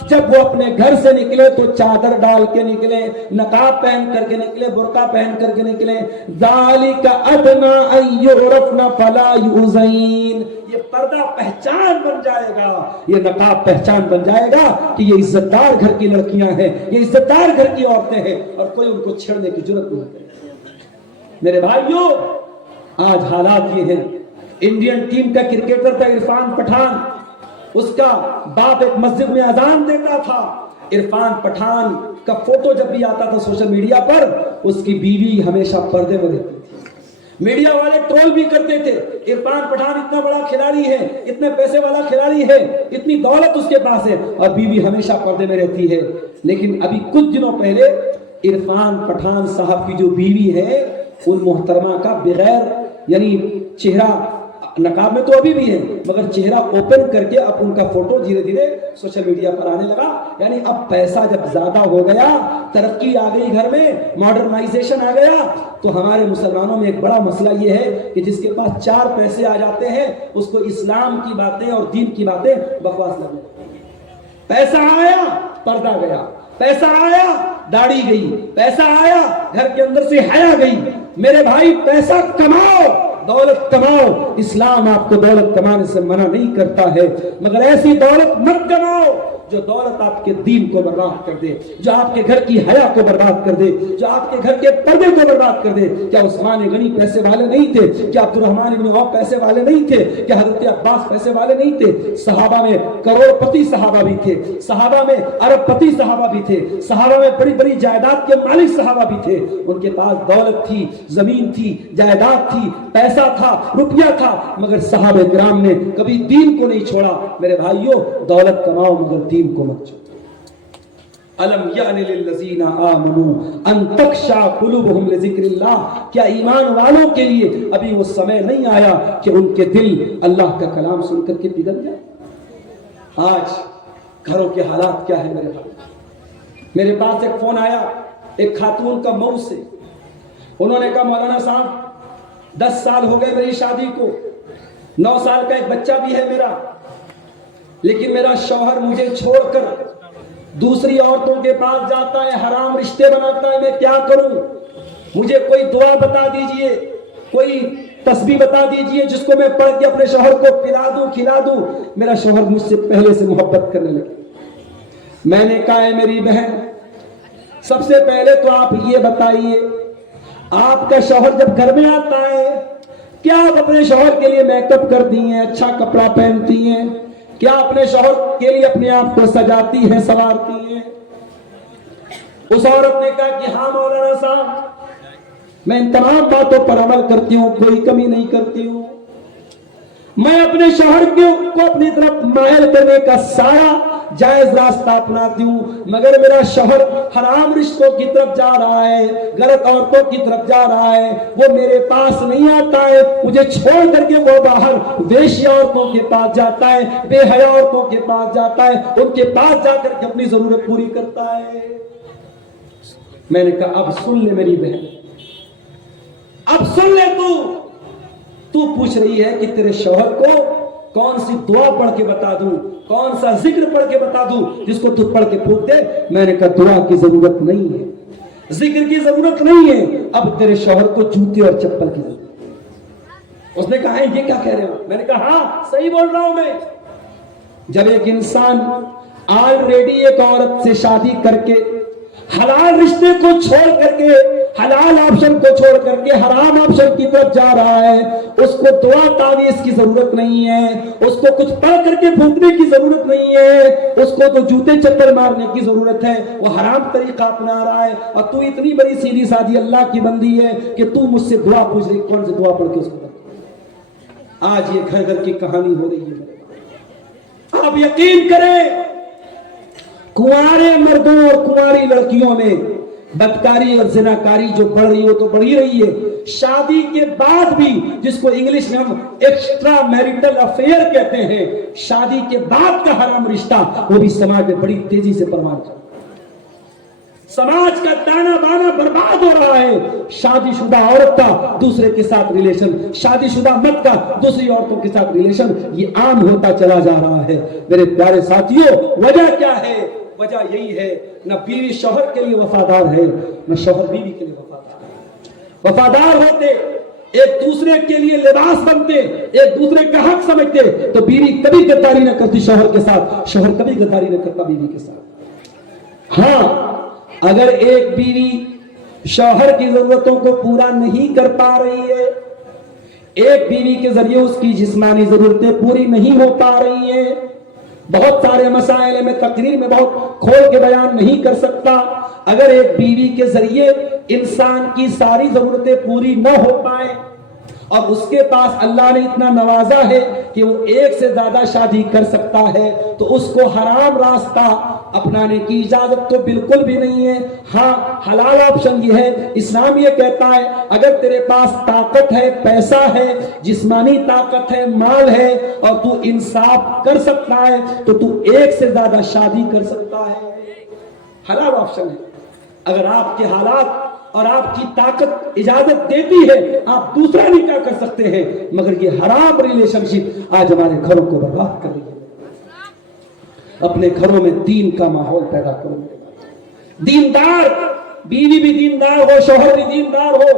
جب وہ اپنے گھر سے نکلے تو چادر ڈال کے نکلے, نقاب پہن کر کے نکلے, برقع پہن کر کے نکلے. ذَلِکَ أَدْنَىٰ أَن يُعْرَفْنَ فَلَا يُؤْذَيْنَ, یہ پردہ پہچان بن جائے گا, یہ نقاب پہچان بن جائے گا کہ یہ عزت دار گھر کی لڑکیاں ہیں, یہ عزت دار گھر کی عورتیں ہیں اور کوئی ان کو چھیڑنے کی جرات نہیں کرے. میرے بھائیوں, آج حالات یہ ہیں. انڈین ٹیم کا کرکٹر تھا عرفان پٹھان, اس کا باپ ایک مسجد میں اذان دیتا تھا. عرفان پٹھان کا فوٹو جب بھی آتا تھا سوشل میڈیا پر, اس کی بیوی ہمیشہ پردے میں رہتی تھی. میڈیا والے ٹرول بھی کرتے تھے, عرفان پٹھان اتنا بڑا کھلاڑی ہے, اتنے پیسے والا کھلاڑی ہے, اتنی دولت اس کے پاس ہے اور بیوی ہمیشہ پردے میں رہتی ہے. لیکن ابھی کچھ دنوں پہلے عرفان پٹھان صاحب کی جو بیوی ہے ان محترمہ کا بغیر یعنی چہرہ نقاب میں تو ابھی بھی ہے مگر چہرہ اوپن کر کے اب ان کا فوٹو دھیرے دھیرے سوشل میڈیا پر آنے لگا. یعنی اب پیسہ جب زیادہ ہو گیا, ترقی آ گئی گھر میں, ماڈرنائزیشن آ گیا, تو ہمارے مسلمانوں میں ایک بڑا مسئلہ یہ ہے کہ جس کے پاس 4 پیسے آ جاتے ہیں اس کو اسلام کی باتیں اور دین کی باتیں بکواس لگنے. پیسہ آیا پردہ گیا, پیسہ آیا داڑھی گئی, پیسہ آیا گھر کے اندر سے حیا گئی. میرے بھائی پیسہ کماؤ, دولت کماؤ, اسلام آپ کو دولت کمانے سے منع نہیں کرتا ہے، مگر ایسی دولت مت کماؤ جو دولت آپ کے دین کو برباد کر دے، جو آپ کے گھر کی حیا کو برباد کر دے، جو آپ کے گھر کے پردے کو برباد کر دے۔ کیا عثمان غنی پیسے والے نہیں تھے؟ کیا عبد الرحمن بن عوف پیسے والے نہیں تھے؟ کیا حضرت عباس پیسے والے نہیں تھے؟ صحابہ میں کروڑ پتی صحابہ بھی تھے، صحابہ میں ارب پتی صحابہ بھی تھے، صحابہ میں بڑی بڑی جائیداد کے مالک صحابہ بھی تھے۔ ان کے پاس دولت تھی، زمین تھی، جائیداد تھی، پیسہ تھا، روپیہ تھا، مگر صحابہ کرام نے کبھی دین کو نہیں چھوڑا۔ میرے بھائیوں، دولت کماؤ مگر دین کو مت چھوڑو۔ الم یعن للذین آمنوا ان تخشع قلوبہم لذکر اللہ، کیا ایمان والوں کے لیے ابھی وہ سمے نہیں آیا کہ ان کے دل اللہ کا کلام سن کر کے پگھل جائے؟ آج گھروں کے حالات کیا ہے میرے بھائی؟ میرے پاس ایک فون آیا ایک خاتون کا مئو سے، انہوں نے کہا مولانا صاحب 10 سال ہو گئے میری شادی کو، 9 سال کا ایک بچہ بھی ہے میرا، لیکن میرا شوہر مجھے چھوڑ کر دوسری عورتوں کے پاس جاتا ہے، حرام رشتے بناتا ہے، میں کیا کروں؟ مجھے کوئی دعا بتا دیجئے، کوئی تسبیح بتا دیجئے جس کو میں پڑھ کے اپنے شوہر کو پلا دوں کھلا دوں۔ میرا شوہر مجھ سے پہلے سے محبت کرنے لگے۔ میں نے کہا ہے میری بہن، سب سے پہلے تو آپ یہ بتائیے، آپ کا شوہر جب گھر میں آتا ہے کیا آپ اپنے شوہر کے لیے میک اپ کرتی ہیں، اچھا کپڑا پہنتی ہیں؟ کیا اپنے شوہر کے لیے اپنے آپ کو سجاتی ہیں، سنوارتی ہیں؟ اس عورت نے کہا کہ ہاں مولانا صاحب، میں ان تمام باتوں پر عمل کرتی ہوں، کوئی کمی نہیں کرتی ہوں۔ میں اپنے شوہر کو اپنی طرف مائل کرنے کا سارا جائز راستہ اپناتی ہوں، مگر میرا شوہر حرام رشتوں کی طرف جا رہا ہے، غلط عورتوں کی طرف جا رہا ہے، وہ میرے پاس نہیں آتا ہے، مجھے چھوڑ کر کے وہ باہر ویشی عورتوں کے پاس جاتا ہے، بے حیا عورتوں کے پاس جاتا ہے، ان کے پاس جا کر کے اپنی ضرورت پوری کرتا ہے۔ میں نے کہا اب سن لے میری بہن، اب سن لے، تو پوچھ رہی ہے کہ تیرے شوہر کو کون سی دعا پڑھ کے بتا دوں، کون سا ذکر پڑھ کے بتا دوں جس کو تو پڑھ کے پھونک دے؟ میں نے کہا دعا کی ضرورت نہیں ہے، ذکر کی ضرورت نہیں ہے، اب تیرے شوہر کو جوتے اور چپل کی ضرورت ہے۔ اس نے کہا یہ کیا کہہ رہے ہو؟ میں نے کہا ہاں صحیح بول رہا ہوں میں۔ جب ایک انسان آلریڈی ایک عورت سے شادی کر کے حلال رشتے کو چھوڑ کر کے، حلال آپشن کو چھوڑ کر کے حرام آپشن کی طرف جا رہا ہے، اس کو دعا تعویذ کی ضرورت نہیں ہے، اس کو کچھ پڑھ کر کے پھونکنے کی ضرورت نہیں ہے، اس کو تو جوتے چپل مارنے کی ضرورت ہے۔ وہ حرام طریقہ اپنا رہا ہے اور تو اتنی بڑی سیدھی سادھی اللہ کی بندی ہے کہ تو مجھ سے دعا پوچھ رہی، کون سی دعا پڑھ کے اس کو بتا؟ آج یہ گھر گھر کی کہانی ہو رہی ہے۔ آپ یقین کریں، کنوارے مردوں اور کنواری لڑکیوں میں بدکاری اور زناکاری جو بڑھ رہی ہو تو بڑھ ہی رہی ہے۔ شادی کے بعد بھی، جس کو انگلش میں ہم ایکسٹرا میریٹل افیئر کہتے ہیں، شادی کے بعد کا حرام رشتہ، وہ بھی سماج میں بڑی تیزی سے پروان چڑھا۔ سماج کا تانا بانا برباد ہو رہا ہے۔ شادی شدہ عورت کا دوسرے کے ساتھ ریلیشن، شادی شدہ مرد کا دوسری عورتوں کے ساتھ ریلیشن، یہ عام ہوتا چلا جا رہا ہے۔ میرے پیارے ساتھیوں، وجہ کیا ہے؟ وجہ یہی ہے، نہ بیوی شوہر کے لیے وفادار ہے، نہ شوہر بیوی کے لیے وفادار ہے۔ وفادار ہوتے، ایک دوسرے کے لیے لباس بنتے، ایک دوسرے کا حق سمجھتے، تو بیوی کبھی غداری نہ کرتی شوہر کے ساتھ، شوہر کبھی غداری نہ کرتا بیوی کے ساتھ۔ ہاں، اگر ایک بیوی شوہر کی ضرورتوں کو پورا نہیں کر پا رہی ہے، ایک بیوی کے ذریعے اس کی جسمانی ضرورتیں پوری نہیں ہو پا رہی ہیں، بہت سارے مسائل میں تقریر میں بہت کھول کے بیان نہیں کر سکتا، اگر ایک بیوی کے ذریعے انسان کی ساری ضرورتیں پوری نہ ہو پائیں اور اس کے پاس اللہ نے اتنا نوازا ہے کہ وہ ایک سے زیادہ شادی کر سکتا ہے، تو اس کو حرام راستہ اپنانے کی اجازت تو بالکل بھی نہیں ہے۔ ہاں، حلال آپشن یہ ہے، اسلام یہ کہتا ہے اگر تیرے پاس طاقت ہے، پیسہ ہے، جسمانی طاقت ہے، مال ہے اور تو انصاف کر سکتا ہے تو تو ایک سے زیادہ شادی کر سکتا ہے، حلال آپشن ہے۔ اگر آپ کے حالات اور آپ کی طاقت اجازت دیتی ہے، آپ دوسرا نکاح کر سکتے ہیں، مگر یہ حرام ریلیشن شپ آج ہمارے گھروں کو برباد کر رہی ہے۔ اپنے گھروں میں دین کا ماحول پیدا کرو، دیندار بیوی بھی دیندار ہو، شوہر بھی دیندار ہو،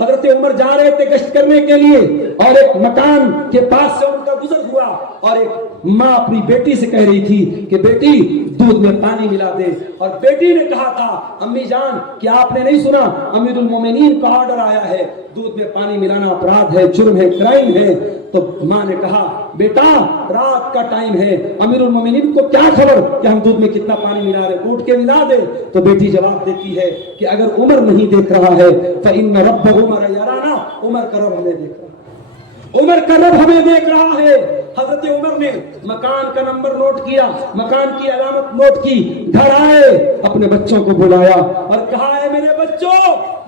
حضرت عمر جا رہے تھے گشت کرنے کے لیے اور ایک مکان کے پاس سے ان کا گزر ہوا اور ایک ماں اپنی بیٹی سے کہہ رہی تھی کہ بیٹی دودھ میں پانی ملا دے، اور بیٹی نے کہا تھا امی جان کیا آپ نے نہیں سنا امیر المومنین کا آرڈر آیا ہے، دودھ میں پانی ملانا اپرادھ ہے، جرم ہے، کرائم ہے۔ تو ماں نے کہا بیٹا رات کا ٹائم ہے، امیر المومنین کو کیا خبر کہ ہم دودھ میں کتنا پانی ملا رہے، اٹھ کے ملا دے۔ تو بیٹی جواب دیتی ہے کہ اگر عمر نہیں دیکھ رہا ہے فإن رب عمر یرانا، عمر کا رب ہمیں دیکھ رہا ہے، عمر کا رب ہمیں دیکھ رہا ہے۔ حضرت عمر نے مکان کا نمبر نوٹ کیا، مکان کی علامت نوٹ کی، گھر آئے، اپنے بچوں کو بلایا اور کہا ہے میرے بچوں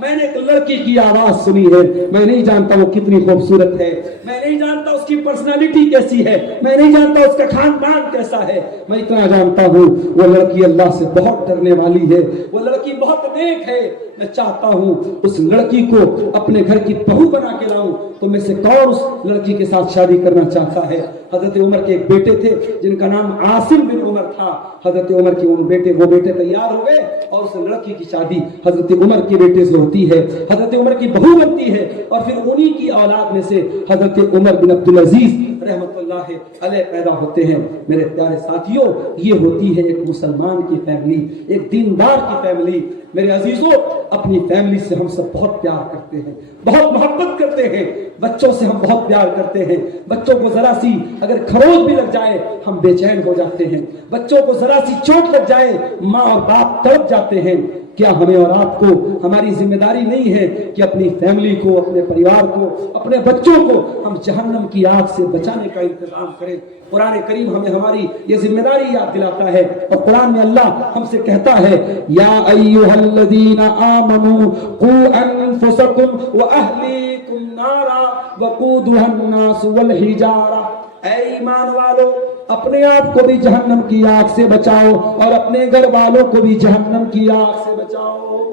میں نے ایک لڑکی کی آواز سنی ہے، میں نہیں جانتا وہ کتنی خوبصورت ہے، میں نہیں جانتا اس کی پرسنالٹی کیسی ہے، میں نہیں جانتا اس کا خاندان کیسا ہے، میں اتنا جانتا ہوں وہ لڑکی اللہ سے بہت ڈرنے والی ہے، وہ لڑکی بہت نیک ہے، میں چاہتا ہوں اس لڑکی کو اپنے گھر کی بہو بنا کے لاؤں، تو میں سے کون اس لڑکی کے ساتھ شادی کرنا چاہتا ہے؟ حضرت عمر کے ایک بیٹے تھے جن کا نام عاصم بن عمر تھا، حضرت عمر کے وہ بیٹے تیار ہوئے اور اس لڑکی کی شادی حضرت عمر کے بیٹے سے ہوتی ہے، حضرت عمر کی بہو بنتی ہے، اور پھر انہی کی اولاد میں سے حضرت عمر بن عبد العزیز رحمت اللہ علیہ پیدا ہوتے ہیں۔ میرے پیارے ساتھیوں، یہ ہوتی ہے ایک مسلمان کی فیملی، ایک دیندار کی فیملی۔ میرے عزیزوں، اپنی فیملی سے ہم سب بہت پیار کرتے ہیں، بہت محبت کرتے ہیں، بچوں سے ہم بہت پیار کرتے ہیں، بچوں کو ذرا سی اگر کھروچ بھی لگ جائے ہم بے چین ہو جاتے ہیں، بچوں کو ذرا سی چوٹ لگ جائے ماں اور باپ تڑپ جاتے ہیں۔ کیا ہمیں اور آپ کو ہماری ذمہ داری نہیں ہے کہ اپنی فیملی کو، اپنے پریوار کو، اپنے بچوں کو ہم جہنم کی آگ سے بچانے کا انتظام کریں؟ قرآن کریم ہمیں ہماری یہ ذمہ داری یاد دلاتا ہے، اور قرآن میں اللہ ہم سے کہتا ہے یا ایھا الذین آمنوا قوا انفسکم واہلیکم نارا وقودھا الناس والحجارہ، اے ایمان والو اپنے آپ کو بھی جہنم کی آگ سے بچاؤ اور اپنے گھر والوں کو بھی جہنم کی آگ سے بچاؤ۔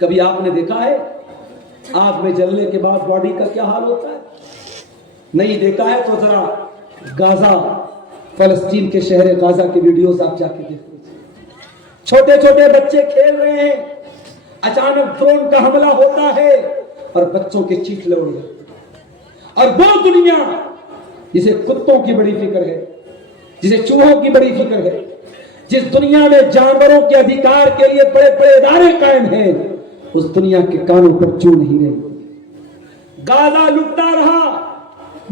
کبھی آپ نے دیکھا ہے آگ میں جلنے کے بعد باڈی کا کیا حال ہوتا ہے؟ نہیں دیکھا ہے تو ذرا غازہ، فلسطین کے شہر غازہ کے ویڈیوز آپ جا کے دیکھ لیجیے، چھوٹے چھوٹے بچے کھیل رہے ہیں، اچانک ڈرون کا حملہ ہوتا ہے اور بچوں کے چیخنے اڑ جاتے ہیں، اور وہ دنیا جسے کتوں کی بڑی فکر ہے، جسے چوہوں کی بڑی فکر ہے، جس دنیا میں جانوروں کے ادھیکار کے لیے بڑے بڑے ادارے قائم ہیں، اس دنیا کے کانوں پر چو نہیں رہی۔ غازہ لٹتا رہا،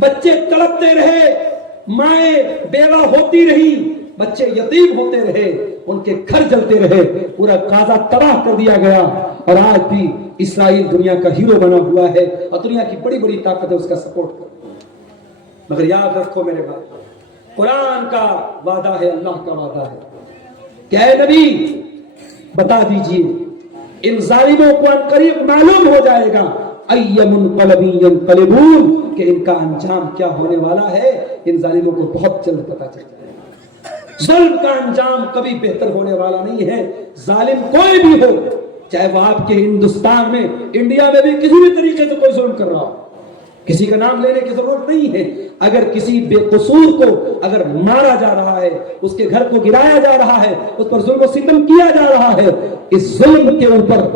بچے تڑپتے رہے، مائیں بیوہ ہوتی رہی، بچے یتیم ہوتے رہے، ان کے گھر جلتے رہے، پورا غازہ تباہ کر دیا گیا، اور آج بھی اسرائیل دنیا کا ہیرو بنا ہوا ہے اور دنیا کی بڑی بڑی طاقتیں اس کا سپورٹ کرتی ہیں۔ مگر یاد رکھو میرے بھائی، قرآن کا وعدہ ہے، اللہ کا وعدہ ہے کہ اے نبی بتا دیجئے ان ظالموں کو ان قریب معلوم ہو جائے گا ای منقلب ینقلبون، کہ ان کا انجام کیا ہونے والا ہے، ان ظالموں کو بہت جلد پتا چل جائے گا۔ ظلم کا انجام کبھی بہتر ہونے والا نہیں ہے، ظالم کوئی بھی ہو، چاہے وہ آپ کے ہندوستان میں، انڈیا میں بھی کسی بھی طریقے سے کوئی ظلم کر رہا ہو، کسی کا نام لینے کی ضرورت نہیں ہے، اگر کسی بے قصور کو اگر مارا جا رہا ہے، اس کے گھر کو گرایا جا رہا ہے، اس پر ظلم و ستم کیا جا رہا ہے، اس ظلم کے اوپر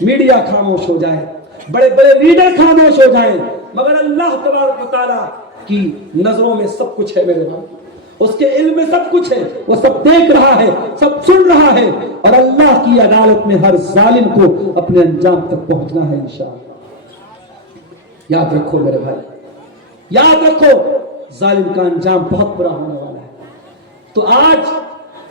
میڈیا خاموش ہو جائے، بڑے بڑے لیڈر خاموش ہو جائیں، مگر اللہ تبارک و تعالیٰ کی نظروں میں سب کچھ ہے میرے بھائی، اس کے علم میں سب کچھ ہے، وہ سب دیکھ رہا ہے، سب سن رہا ہے، اور اللہ کی عدالت میں ہر ظالم کو اپنے انجام تک پہنچنا ہے انشاءاللہ۔ یاد رکھو میرے بھائی، یاد رکھو ظالم کا انجام بہت برا ہونے والا ہے۔ تو آج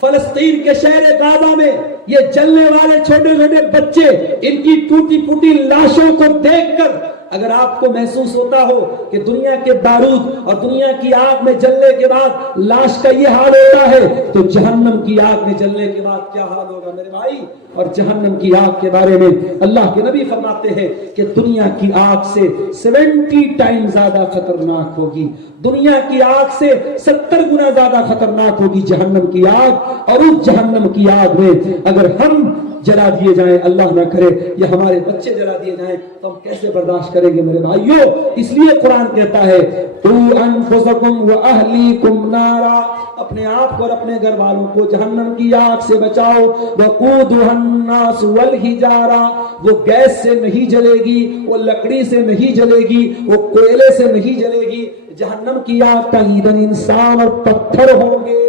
فلسطین کے شہر غازہ میں یہ جلنے والے چھوٹے چھوٹے بچے، ان کی ٹوٹی پھوٹی لاشوں کو دیکھ کر اگر آپ کو محسوس ہوتا ہو کہ دنیا کے بارود اور دنیا کی آگ میں جلنے کے بعد لاش کا یہ حال ہوتا ہے، تو جہنم کی آگ میں جلنے کے بعد کیا حال ہوگا میرے بھائی؟ اور جہنم کی آگ کے بارے میں اللہ کے نبی فرماتے ہیں کہ دنیا کی آگ سے 70 ٹائم زیادہ خطرناک ہوگی، دنیا کی آگ سے 70 گنا زیادہ خطرناک ہوگی جہنم کی آگ، اور اس جہنم کی آگ میں اگر ہم جلا دیے جائیں، اللہ نہ کرے یا ہمارے بچے جلا دیے جائیں تو ہم کیسے برداشت کریں گے میرے بھائیوں؟ اس لیے قرآن کہتا ہے قُوا أَنفُسَكُمْ وَأَهْلِيكُمْ نَارًا، اپنے آپ کو اور اپنے گھر والوں کو جہنم کی آگ سے بچاؤ۔ وَقُودُهَا النَّاسُ وَالْحِجَارَةُ، وہ گیس سے نہیں جلے گی، وہ لکڑی سے نہیں جلے گی، وہ کوئلے سے نہیں جلے گی۔ جہنم کی آگ کا ایندھن انسان اور پتھر ہوں گے،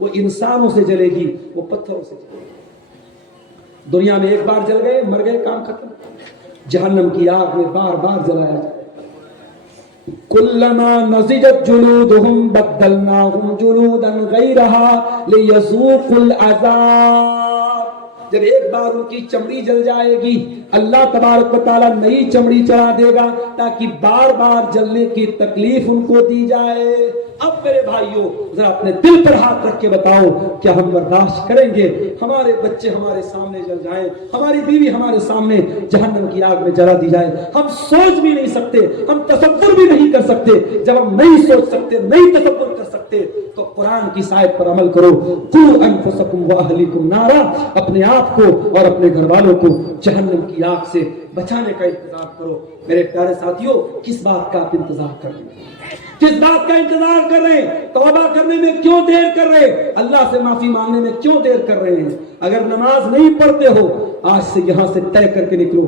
وہ انسانوں سے جلے گی، وہ پتھروں سے جلے گی۔ دنیا میں ایک بار جل گئے، مر گئے، کام ختم۔ جہنم کی آگ میں بار بار جلایا جائے۔ کلما نضجت جلودهم بدلناهم جلودا غیرها لیذوقوا العذاب، جب ایک بار ان کی چمڑی جل جائے گی اللہ تبارک و تعالیٰ نئی چمڑی چڑھا دے گا تاکہ بار بار جلنے کی تکلیف ان کو دی جائے۔ اب میرے بھائیوں ذرا اپنے دل پر ہاتھ رکھ کے بتاؤ کیا ہم برداشت کریں گے ہمارے بچے ہمارے سامنے جل جائیں، ہماری بیوی ہمارے سامنے جہنم کی آگ میں جلا دی جائے؟ ہم سوچ بھی نہیں سکتے، ہم تصور بھی نہیں کر سکتے۔ جب ہم نہیں سوچ سکتے، نہیں تصور کر سکتے تو قرآن کی آیت پر عمل کرو۔ قُوا أَنفُسَكُمْ وَأَهْلِيكُمْ نَارًا، اپنے آپ کو اور اپنے گھر والوں کو جہنم کی آگ سے بچانے کا انتظار کرو۔ میرے پیارے ساتھیوں، کس بات کا آپ انتظار کر رہے ہیں؟ کس بات کا انتظار کر رہے ہیں؟ توبہ کرنے میں کیوں دیر کر رہے ہیں؟ اللہ سے معافی مانگنے میں کیوں دیر کر رہے ہیں؟ اگر نماز نہیں پڑھتے ہو آج سے یہاں سے طے کر کے نکلو۔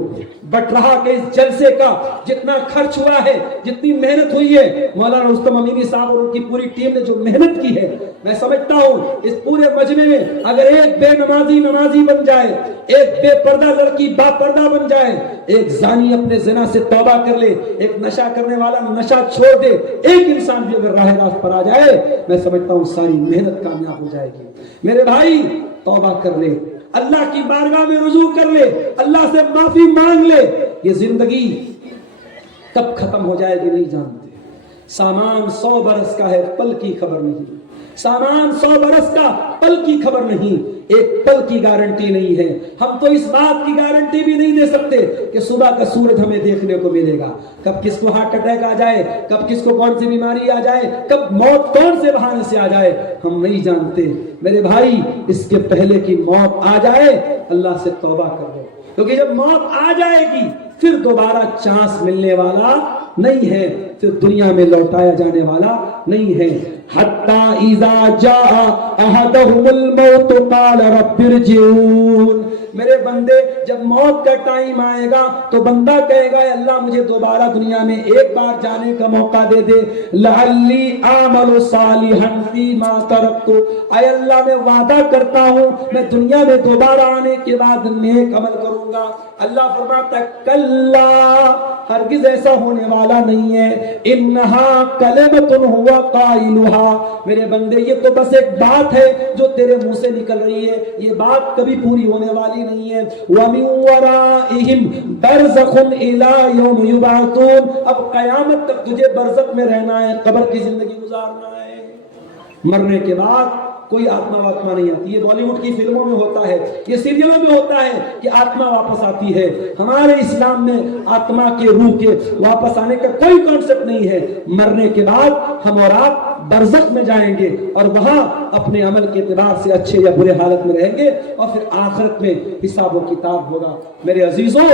بٹ رہا کہ اس جلسے کا جتنا خرچ ہوا ہے، جتنی محنت ہوئی ہے، مولانا رستم امینی صاحب اور ان کی پوری ٹیم نے جو محنت کی ہے، میں سمجھتا ہوں اس پورے مجمع میں اگر ایک بے نمازی نمازی بن جائے، ایک بے پردہ لڑکی با پردہ بن جائے، ایک زانی اپنے زنا سے توبہ کر لے، ایک نشہ کرنے والا نشہ چھوڑ دے، ایک انسان بھی اگر راہ راست پر آ جائے، میں سمجھتا ہوں ساری محنت کامیاب ہو جائے گی۔ میرے بھائی توبہ کر لے، اللہ کی بارگاہ میں رجوع کر لے، اللہ سے معافی مانگ لے۔ یہ زندگی کب ختم ہو جائے گی نہیں جانتے۔ سامان 100 برس کا ہے، پل کی خبر نہیں۔ سامان 100 برس کا، پل کی خبر نہیں، ایک پل کی گارنٹی نہیں ہے۔ ہم تو اس بات کی گارنٹی بھی نہیں دے سکتے کہ صبح کا سورج ہمیں دیکھنے کو ملے گا، کب کس کو ہارٹ اٹیک آ جائے، کب کس کو کون سی بیماری آ جائے، کب موت کون سے بہانے سے آ جائے، ہم نہیں جانتے۔ میرے بھائی اس کے پہلے کی موت آ جائے اللہ سے توبہ کر لو، کیونکہ جب موت آ جائے گی پھر دوبارہ چانس ملنے والا نہیں ہے، پھر دنیا میں لوٹایا جانے والا نہیں ہے۔ حتی اذا جاء احدهم الموت قال رب ارجعون، میرے بندے جب موت کا ٹائم آئے گا تو بندہ کہے گا اللہ مجھے دوبارہ دنیا میں ایک بار جانے کا موقع دے دے، لعلی اعمل صالحا فیما ترکت، اے اللہ میں وعدہ کرتا ہوں میں دنیا میں دوبارہ آنے کے بعد نیک عمل کروں گا۔ اللہ فرماتا ہے کلا، ہرگز ایسا ہونے والا نہیں ہے، انہا کلمۃ ہوا قائلھا، میرے بندے یہ تو بس ایک بات ہے جو تیرے منہ سے نکل رہی ہے، یہ بات کبھی پوری ہونے والی نہیں ہے۔ وَمِن وَرَائِهِمْ بَرْزَخٌ إِلَىٰ يَوْمِ يُبْعَثُونَ، اب قیامت تک تجھے برزخ میں رہنا ہے، قبر کی زندگی گزارنا ہے۔ مرنے کے بعد کوئی آتما واتما نہیں آتی۔ یہ بالی ووڈ کی فلموں میں ہوتا ہے، یہ سیریلوں میں ہوتا ہے کہ آتما واپس آتی ہے۔ ہمارے اسلام میں آتما کے روح کے واپس آنے کا کوئی کانسیپٹ نہیں ہے۔ مرنے کے بعد ہم اور آپ برزخ میں جائیں گے اور وہاں اپنے عمل کے اعتبار سے اچھے یا برے حالت میں رہیں گے اور پھر آخرت میں حساب و کتاب ہوگا۔ میرے عزیزوں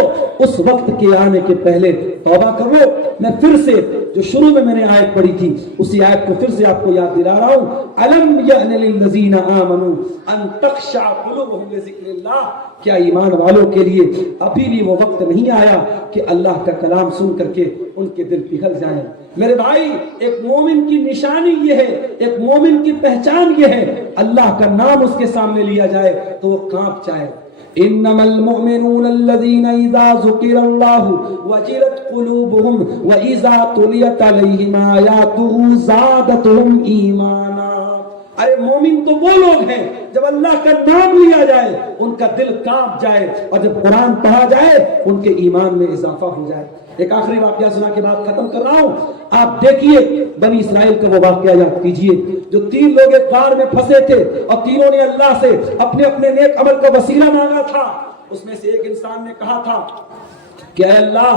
اس وقت کے آنے کے پہلے توبہ کر لو۔ میں پھر سے جو شروع میں نے آیت پڑھی تھی اسی آیت کو پھر سے آپ کو یاد دلا رہا ہوں۔ الم یأن للذین آمنوا ان تخشع قلوبهم لذکر اللہ، کیا ایمان والوں کے لیے ابھی بھی وہ وقت نہیں آیا کہ اللہ کا کلام سن کر کے ان کے دل پگھل جائیں؟ میرے بھائی ایک مومن کی نشانی یہ ہے، ایک مومن کی پہچان یہ ہے، اللہ کا نام اس کے سامنے لیا جائے تو وہ کانپ جائے۔ انما المؤمنون الذين اذا ذكر الله وجلت قلوبهم واذا تليت عليهم آياته زادتهم ایمانا۔ ارے مومن تو وہ لوگ ہیں جب اللہ کا نام لیا جائے ان کا دل کانپ جائے اور جب قرآن پڑھا جائے ان کے ایمان میں اضافہ ہو جائے۔ ایک آخری واقعہ سنا کے بعد ختم کر رہا ہوں۔ آپ دیکھیے بنی اسرائیل کا وہ واقعہ یاد کیجئے جو 3 لوگ ایک غار میں پھنسے تھے اور تینوں نے اللہ سے اپنے اپنے نیک عمل کا وسیلہ مانگا تھا۔ اس میں سے ایک انسان نے کہا تھا کہ اے اللہ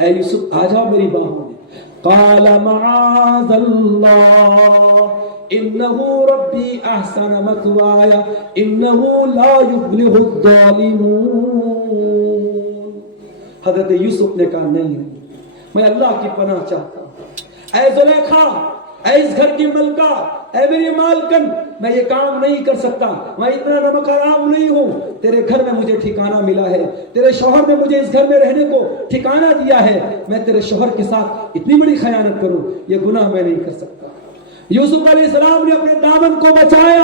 اے یوسف آ جاؤ میری باہوں میں. قال معاذ اللہ انہ ربی احسن مثوایا انہ لا یفلح الظالمون. حضرت یوسف نے کہا نہیں میں اللہ کی پناہ چاہتا ہوں. اے زلیخا، اے اس گھر کی ملکہ، اے میری مالکن، میں یہ کام نہیں کر سکتا، میں اتنا نمک حرام نہیں ہوں. تیرے گھر میں مجھے ٹھکانہ ملا ہے، تیرے شوہر نے مجھے اس گھر میں رہنے کو ٹھکانہ دیا ہے، میں تیرے شوہر کے ساتھ اتنی بڑی خیانت کروں، یہ گناہ میں نہیں کر سکتا. یوسف علیہ السلام نے اپنے دامن کو بچایا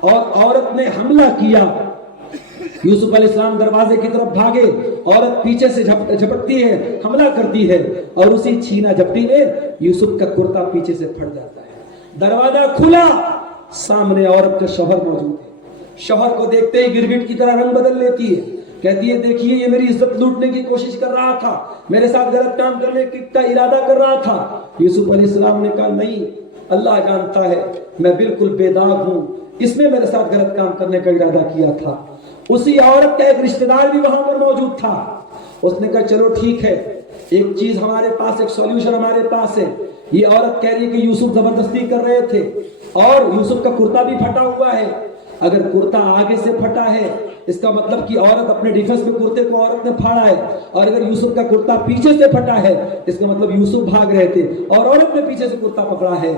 اور عورت نے حملہ کیا. یوسف علیہ السلام دروازے کی طرف بھاگے، عورت پیچھے سے جھپٹتی ہے، حملہ کرتی ہے، اور اسی چھینا جھپٹی میں یوسف کا کرتا پیچھے سے پھٹ جاتا ہے. دروازہ کھلا، سامنے عورت کا شوہر موجود ہے. شوہر کو دیکھتے ہی گرگٹ کی طرح رنگ بدل لیتی ہے، کہتی ہے دیکھیے یہ میری عزت لوٹنے کی کوشش کر رہا تھا، میرے ساتھ غلط کام کرنے کا ارادہ کر رہا تھا. یوسف علیہ السلام نے کہا نہیں، اللہ جانتا ہے میں بالکل بے داغ ہوں، اس میں میرے ساتھ غلط کام کرنے کا ارادہ کیا تھا. اسی عورت کا ایک رشتہ دار بھی وہاں پر موجود تھا. اس نے کہا چلو ٹھیک ہے، ایک چیز ہمارے پاس، ایک سولوشن ہمارے پاس ہے. یہ عورت کہہ رہی ہے کہ یوسف زبردستی کر رہے تھے اور یوسف کا کرتا بھی پھٹا ہوا ہے. اگر کرتا آگے سے پھٹا ہے اس کا مطلب کہ عورت اپنے ڈیفنس میں کرتے کو عورت نے پھاڑا ہے، اور اگر یوسف کا کرتا پیچھے سے پھٹا ہے اس کا مطلب یوسف بھاگ رہے تھے اور عورت نے پیچھے سے کرتا پکڑا ہے.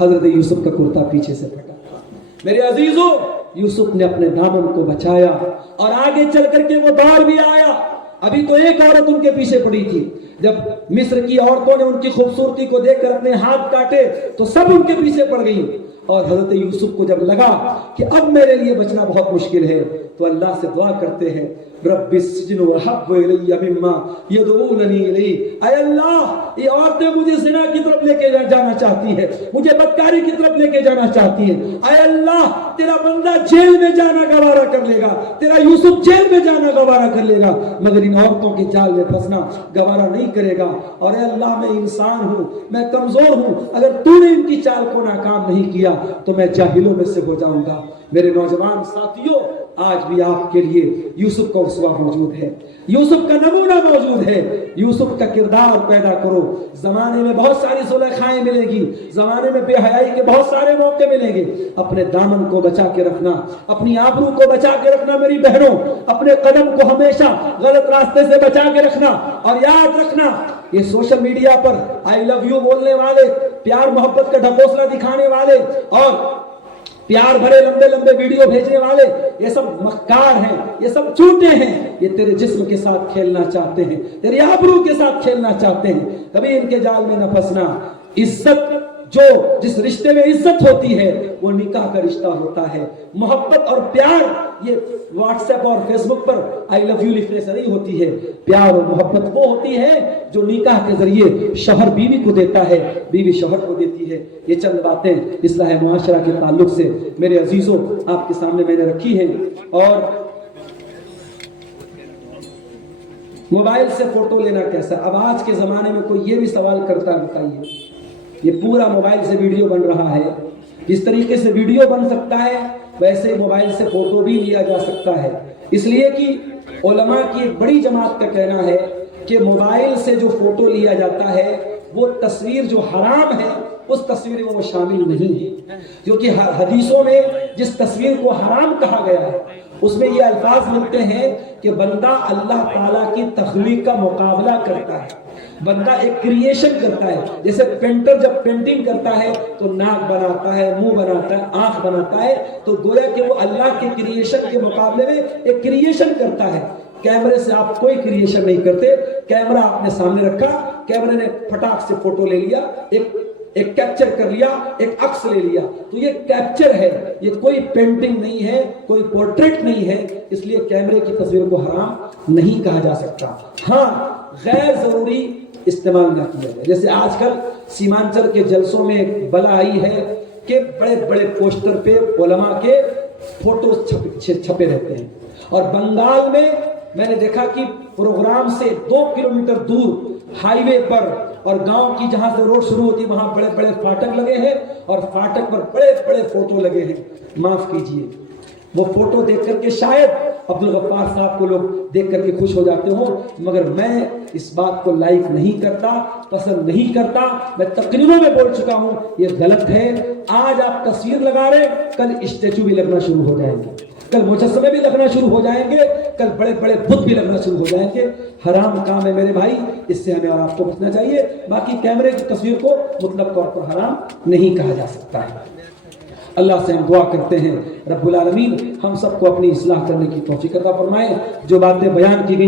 حضرت یوسف کا کرتا پیچھے سے پھٹا تھا. میرے عزیزوں، یوسف نے اپنے دامن کو بچایا اور آگے چل کر کے وہ دور بھی آیا. ابھی تو ایک عورت ان کے پیچھے پڑی تھی، جب مصر کی عورتوں نے ان کی خوبصورتی کو دیکھ کر اپنے ہاتھ کاٹے تو سب ان کے پیچھے پڑ گئی. اور حضرت یوسف کو جب لگا کہ اب میرے لیے بچنا بہت مشکل ہے تو اللہ سے دعا کرتے ہیں رب السجن وحب الی مما یدعوننی الیہ. اے اللہ، یہ عورتیں مجھے زنا کی طرف لے کے جانا چاہتی ہے، مجھے بدکاری کی طرف لے کے جانا چاہتی ہے. اے اللہ، تیرا بندہ جیل میں جانا گوارا کر لے گا، تیرا یوسف جیل میں جانا گوارا کر لے گا، مگر ان عورتوں کے جال میں پھنسنا گوارا نہیں کرے گا. اور اے اللہ، میں انسان ہوں، میں کمزور ہوں، اگر تو نے ان کی چال کو ناکام نہیں کیا تو میں جاہلوں میں سے ہو جاؤں گا. میرے نوجوان ساتھیوں، آج بھی آپ کے لیے یوسف کا اسوہ موجود ہے، یوسف کا نمونہ موجود ہے. یوسف کا کردار پیدا کرو. زمانے میں بہت ساری زلیخائیں ملیں گی، زمانے میں بے حیائی کے بہت سارے موقع ملیں گے. اپنے دامن کو بچا کے رکھنا، اپنی آبرو کو بچا کے رکھنا میری بہنوں. اپنے قدم کو ہمیشہ غلط راستے سے بچا کے رکھنا. اور یاد رکھنا، یہ سوشل میڈیا پر آئی لو یو بولنے والے، پیار محبت کا ڈھکوسلا دکھانے والے اور پیار بھرے لمبے لمبے ویڈیو بھیجنے والے، یہ سب مکار ہیں، یہ سب جھوٹے ہیں. یہ تیرے جسم کے ساتھ کھیلنا چاہتے ہیں، تیری آبرو کے ساتھ کھیلنا چاہتے ہیں. کبھی ان کے جال میں نہ پھنسنا. عزت، جس رشتے میں عزت ہوتی ہے وہ نکاح کا رشتہ ہوتا ہے. محبت اور پیار یہ واٹس ایپ اور فیس بک پر آئی لو یو لکھنے سے نہیں ہوتی ہے. پیار اور محبت وہ ہوتی ہے جو نکاح کے ذریعے شوہر بیوی کو دیتا ہے، بیوی شوہر کو دیتی ہے. یہ چند باتیں اصلاح معاشرہ کے تعلق سے میرے عزیزوں آپ کے سامنے میں نے رکھی ہیں. اور موبائل سے فوٹو لینا کیسا؟ اب آج کے زمانے میں کوئی یہ بھی سوال کرتا ہے، بتائیے، یہ پورا موبائل سے ویڈیو بن رہا ہے. جس طریقے سے ویڈیو بن سکتا ہے ویسے موبائل سے فوٹو بھی لیا جا سکتا ہے. اس لیے کہ علماء کی ایک بڑی جماعت کا کہنا ہے کہ موبائل سے جو فوٹو لیا جاتا ہے وہ تصویر جو حرام ہے اس تصویر میں وہ شامل نہیں ہے. کیونکہ حدیثوں میں جس تصویر کو حرام کہا گیا ہے اس میں یہ الفاظ ملتے ہیں کہ بندہ اللہ تعالیٰ کی تخلیق کا مقابلہ کرتا ہے، بندہ ایک کریشن کرتا ہے. جیسے پینٹر جب پینٹنگ کرتا ہے تو ناک بناتا ہے، منہ بناتا ہے، آنکھ بناتا ہے، تو گویا کہ وہ اللہ کے کریشن کے مقابلے میں ایک کریشن کرتا ہے. کیمرے سے آپ کوئی کریشن نہیں کرتے. کیمرہ آپ نے سامنے رکھا، کیمرے نے پھٹاک سے فوٹو لے لیا، ایک کیپچر کر لیا، ایک عکس لے لیا، تو یہ کیپچر ہے، یہ کوئی پینٹنگ نہیں ہے، کوئی پورٹریٹ نہیں ہے. اس لیے کیمرے کی تصویر کو حرام نہیں کہا جا سکتا. ہاں، غیر ضروری استعمال نہ کیا جائے. جیسے آج کل سیمانچل کے جلسوں میں ایک بلا آئی ہے کہ بڑے بڑے پوسٹر پہ علماء کے فوٹو چھپے رہتے ہیں. اور بنگال میں نے دیکھا کہ پروگرام سے 2 کلومیٹر دور ہائی وے پر اور گاؤں کی جہاں سے روڈ شروع ہوتی ہے وہاں بڑے بڑے فاٹک لگے ہیں اور فاٹک پر بڑے بڑے فوٹو لگے ہیں. معاف کیجئے، وہ فوٹو دیکھ کر کے شاید عبدالغفار صاحب کو لوگ دیکھ کر کے خوش ہو جاتے ہوں، مگر میں اس بات کو لائک نہیں کرتا، پسند نہیں کرتا۔ میں تقریروں میں بول چکا ہوں یہ غلط ہے۔ آج آپ تصویر لگا رہے، کل اسٹیچو بھی لگنا شروع ہو جائیں گے، کل مجسمے بھی لگنا شروع ہو جائیں گے، کل بڑے بڑے بت بھی لگنا شروع ہو جائیں گے۔ حرام کام ہے میرے بھائی، اس سے ہمیں اور آپ کو بچنا چاہیے۔ باقی کیمرے کی تصویر کو مطلق طور پر حرام نہیں کہا جا سکتا ہے۔ اللہ سے ہم دعا کرتے ہیں رب العالمین ہم سب کو اپنی اصلاح کرنے کی توفیق عطا فرمائے۔ جو باتیں بیان کی گئی